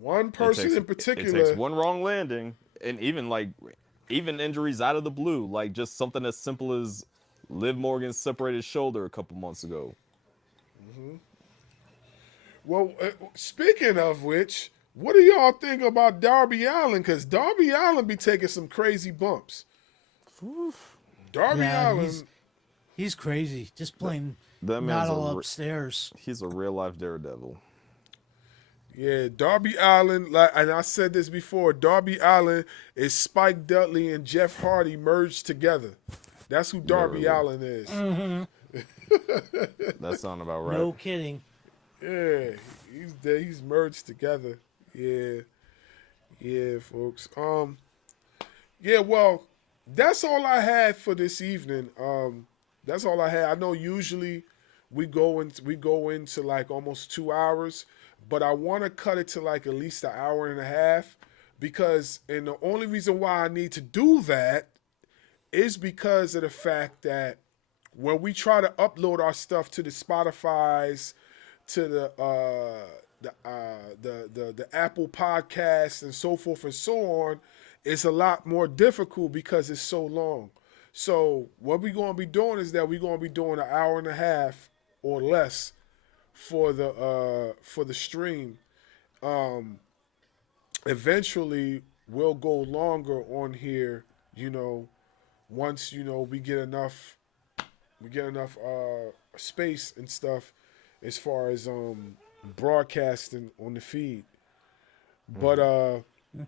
one person in It particular. takes one wrong landing, and even injuries out of the blue, like just something as simple as Liv Morgan's separated shoulder a couple months ago. Well, speaking of which, what do y'all think about Darby Allin? Because Darby Allin be taking some crazy bumps. Darby Yeah, Allin. he's crazy. Just plain That not man's all upstairs. He's a real life daredevil. Yeah, Darby Allin, and I said this before, Darby Allin is Spike Dudley and Jeff Hardy merged together. That's who Darby Allin is. That sounds about right. No kidding. Yeah, he's merged together. Yeah, folks. Yeah, well, that's all I had for this evening. That's all I had. I know usually we go into like almost 2 hours, but I want to cut it to like at least an hour and a half and the only reason why I need to do that is because of the fact that when we try to upload our stuff to the Spotify's, to the Apple Podcasts and so forth and so on, it's a lot more difficult because it's so long. So what we're going to be doing is that we're going to be doing an hour and a half or less for the stream. Eventually, we'll go longer on here. Once we get enough space and stuff as far as broadcasting on the feed. But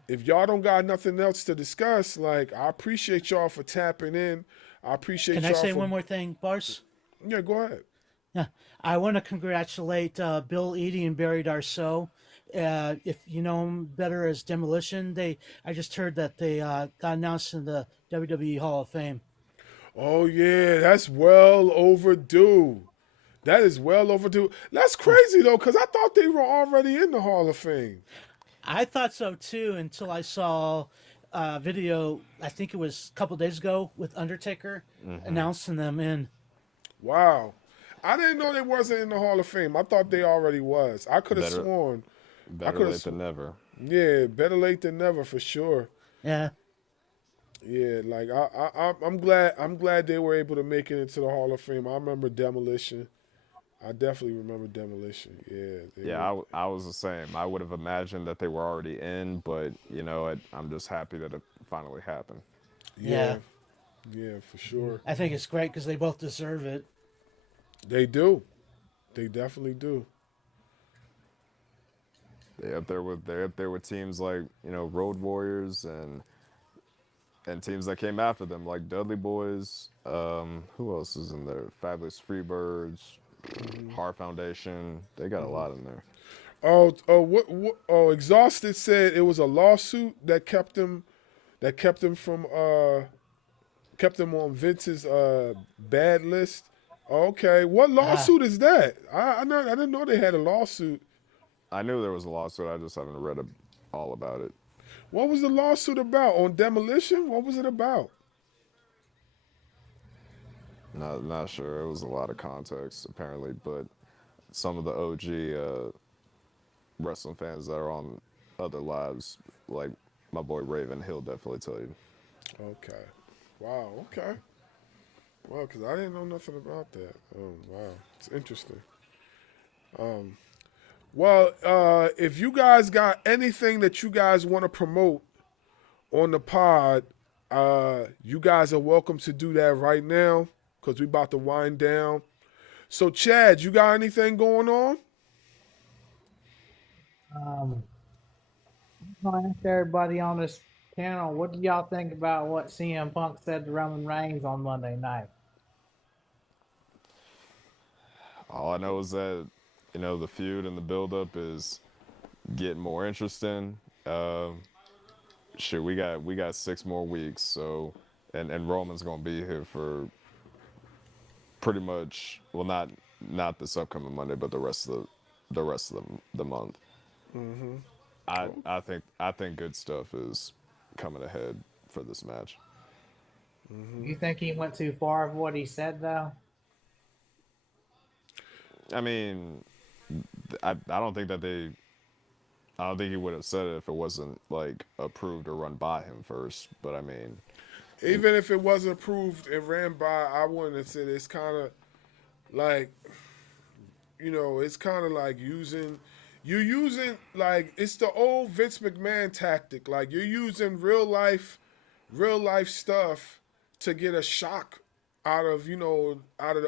if y'all don't got nothing else to discuss, like I appreciate y'all for tapping in. I appreciate Can y'all I say for, one more thing, Barz? Yeah, go ahead. Yeah, I want to congratulate Bill Eadie and Barry Darsow. If you know them better as Demolition, I just heard that they got announced in the WWE Hall of Fame. Oh yeah, that's well overdue. That is well overdue. That's crazy though, because I thought they were already in the Hall of Fame. I thought so too until I saw a video, I think it was a couple days ago, with Undertaker announcing them in. Wow. I didn't know they wasn't in the Hall of Fame. I thought they already was. I could have sworn. Better late than never. Yeah, better late than never for sure. Yeah. Yeah, like I'm glad they were able to make it into the Hall of Fame. I remember Demolition. I definitely remember Demolition. Yeah. I was the same. I would have imagined that they were already in, but I'm just happy that it finally happened. Yeah, for sure. I think it's great because they both deserve it. They do. They definitely do. They're up there with teams like Road Warriors and teams that came after them like Dudley Boys. Who else is in there? Fabulous Freebirds, Heart Foundation. They got a lot in there. Exhausted said it was a lawsuit that kept them from kept them on Vince's bad list. Okay, what lawsuit is that? I didn't know they had a lawsuit. I knew there was a lawsuit. I just haven't read all about it. What was the lawsuit about? On Demolition? What was it about? Not sure. It was a lot of context apparently, but some of the OG wrestling fans that are on other lives, like my boy Raven, he'll definitely tell you. Okay. Wow. Okay. Well, because I didn't know nothing about that. Oh, wow. It's interesting. Well, if you guys got anything that you guys want to promote on the pod, you guys are welcome to do that right now because we're about to wind down. So, Chad, you got anything going on? I'm gonna ask everybody on this panel, what do y'all think about what CM Punk said to Roman Reigns on Monday night? All I know is that, the feud and the buildup is getting more interesting. Shit, we got 6 more weeks, so and Roman's gonna be here for pretty much, well, not this upcoming Monday, but the rest of the month. Mm-hmm. I think good stuff is coming ahead for this match. Mm-hmm. You think he went too far with what he said, though? I mean, I don't think he would have said it if it wasn't like approved or run by him first. But I mean, Even if it wasn't approved and ran by, I wouldn't have said it's kind of like, it's kind of like you're using, like, it's the old Vince McMahon tactic. Like, you're using real life stuff to get a shock out of,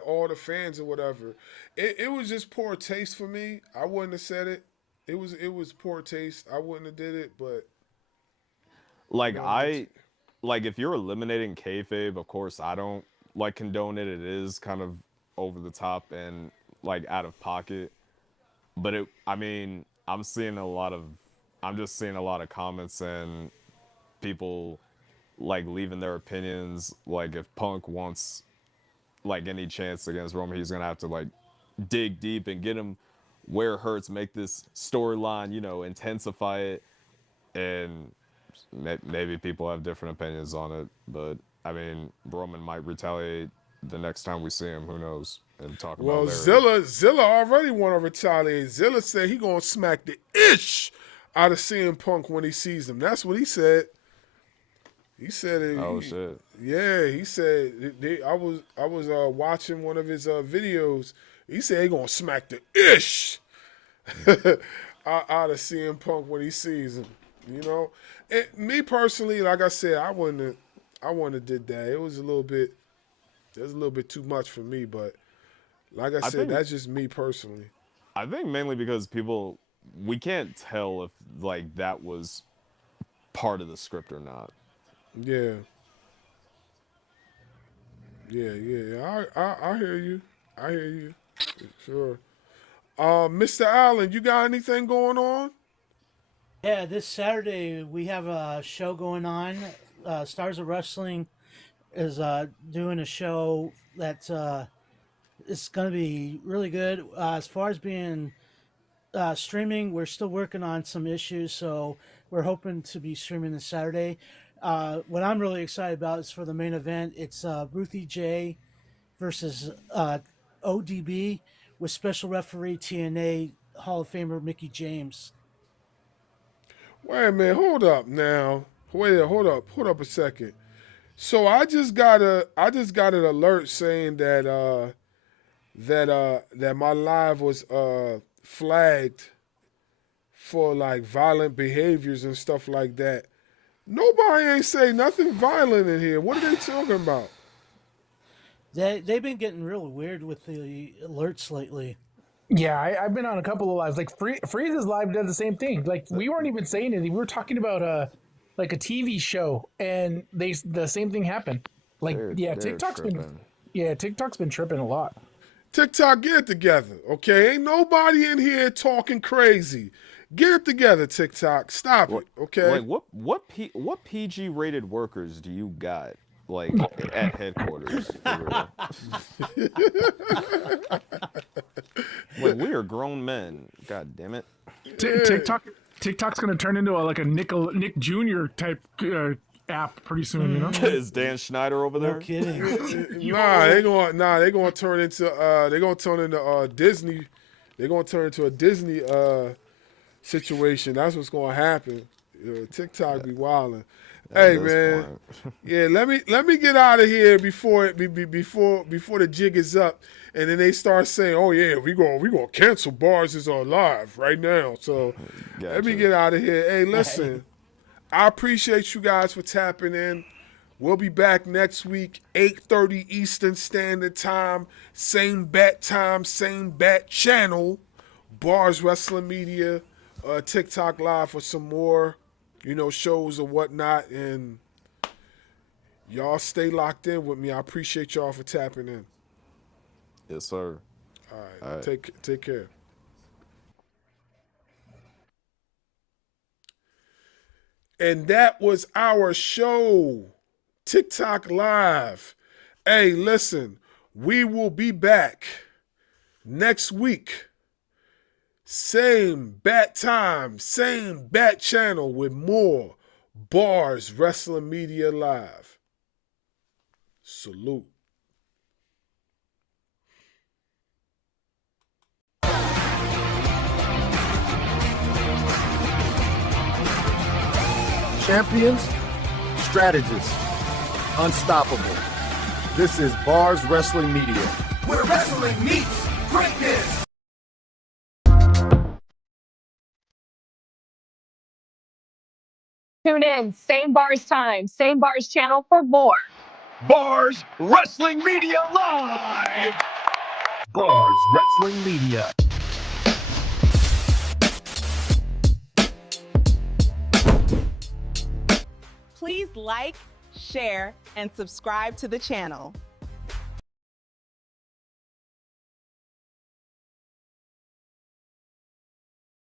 all the fans or whatever. It was just poor taste for me. I wouldn't have said it. It was poor taste. I wouldn't have did it, but like if you're eliminating kayfabe, of course I don't like condone it. It is kind of over the top and like out of pocket. But I'm just seeing a lot of comments and people like leaving their opinions. Like if Punk wants like any chance against Roman, he's gonna have to like dig deep and get him where it hurts, make this storyline, intensify it. And maybe people have different opinions on it, but I mean, Roman might retaliate the next time we see him. Who knows? And talk about Zilla already want to retaliate. Zilla said he gonna smack the ish out of CM Punk when he sees him. That's what he said. He said it. Oh shit. Yeah, he said. I was watching one of his videos. He said he gonna smack the ish out of CM Punk when he sees him. Me personally, like I said, I wouldn't have did that. It was a little bit too much for me, but like I said, that's just me personally. I think mainly because we can't tell if like that was part of the script or not. Yeah. I hear you. I hear you. Sure. Mr. Allen, you got anything going on? Yeah, this Saturday we have a show going on. Stars of Wrestling is doing a show that is going to be really good. As far as being streaming, we're still working on some issues, so we're hoping to be streaming this Saturday. What I'm really excited about is for the main event. It's Ruthie J versus ODB with special referee TNA Hall of Famer Mickey James. Wait a minute, hold up now. Hold up a second. So I just got an alert saying that that my live was flagged for like violent behaviors and stuff like that. Nobody ain't say nothing violent in here. What are they talking about? They've been getting real weird with the alerts lately. Yeah, I've been on a couple of lives. Like Freeze's live did the same thing. Like we weren't even saying anything. We were talking about like a TV show, and the same thing happened. Like TikTok's been tripping a lot. TikTok, get it together, okay? Ain't nobody in here talking crazy. Get it together, TikTok. Stop it, okay? Like what PG rated workers do you got like at headquarters? For real? Like we are grown men. God damn it. TikTok's gonna turn into a Nick Jr. type app pretty soon. You know? Is Dan Schneider over there? No kidding. They're gonna turn into Disney. They're gonna turn into a Disney situation. That's what's gonna happen. TikTok be wilding. Hey man, yeah. Let me get out of here before the jig is up, and then they start saying, "Oh yeah, we gonna cancel Barz is on live right now." So let me get out of here. Hey, listen, I appreciate you guys for tapping in. We'll be back next week, 8:30 Eastern Standard Time, same bat time, same bat channel. Barz Wrestling Media. TikTok Live for some more, shows or whatnot. And y'all stay locked in with me. I appreciate y'all for tapping in. Yes, sir. All right. Take care. And that was our show, TikTok Live. Hey, listen, we will be back next week. Same bat time, same bat channel with more Barz Wrestling Media Live. Salute. Champions, strategists, unstoppable. This is Barz Wrestling Media. Where wrestling meets greatness. Tune in, same Barz time, same Barz channel for more. Barz Wrestling Media Live. Barz Wrestling Media. Please like, share, and subscribe to the channel.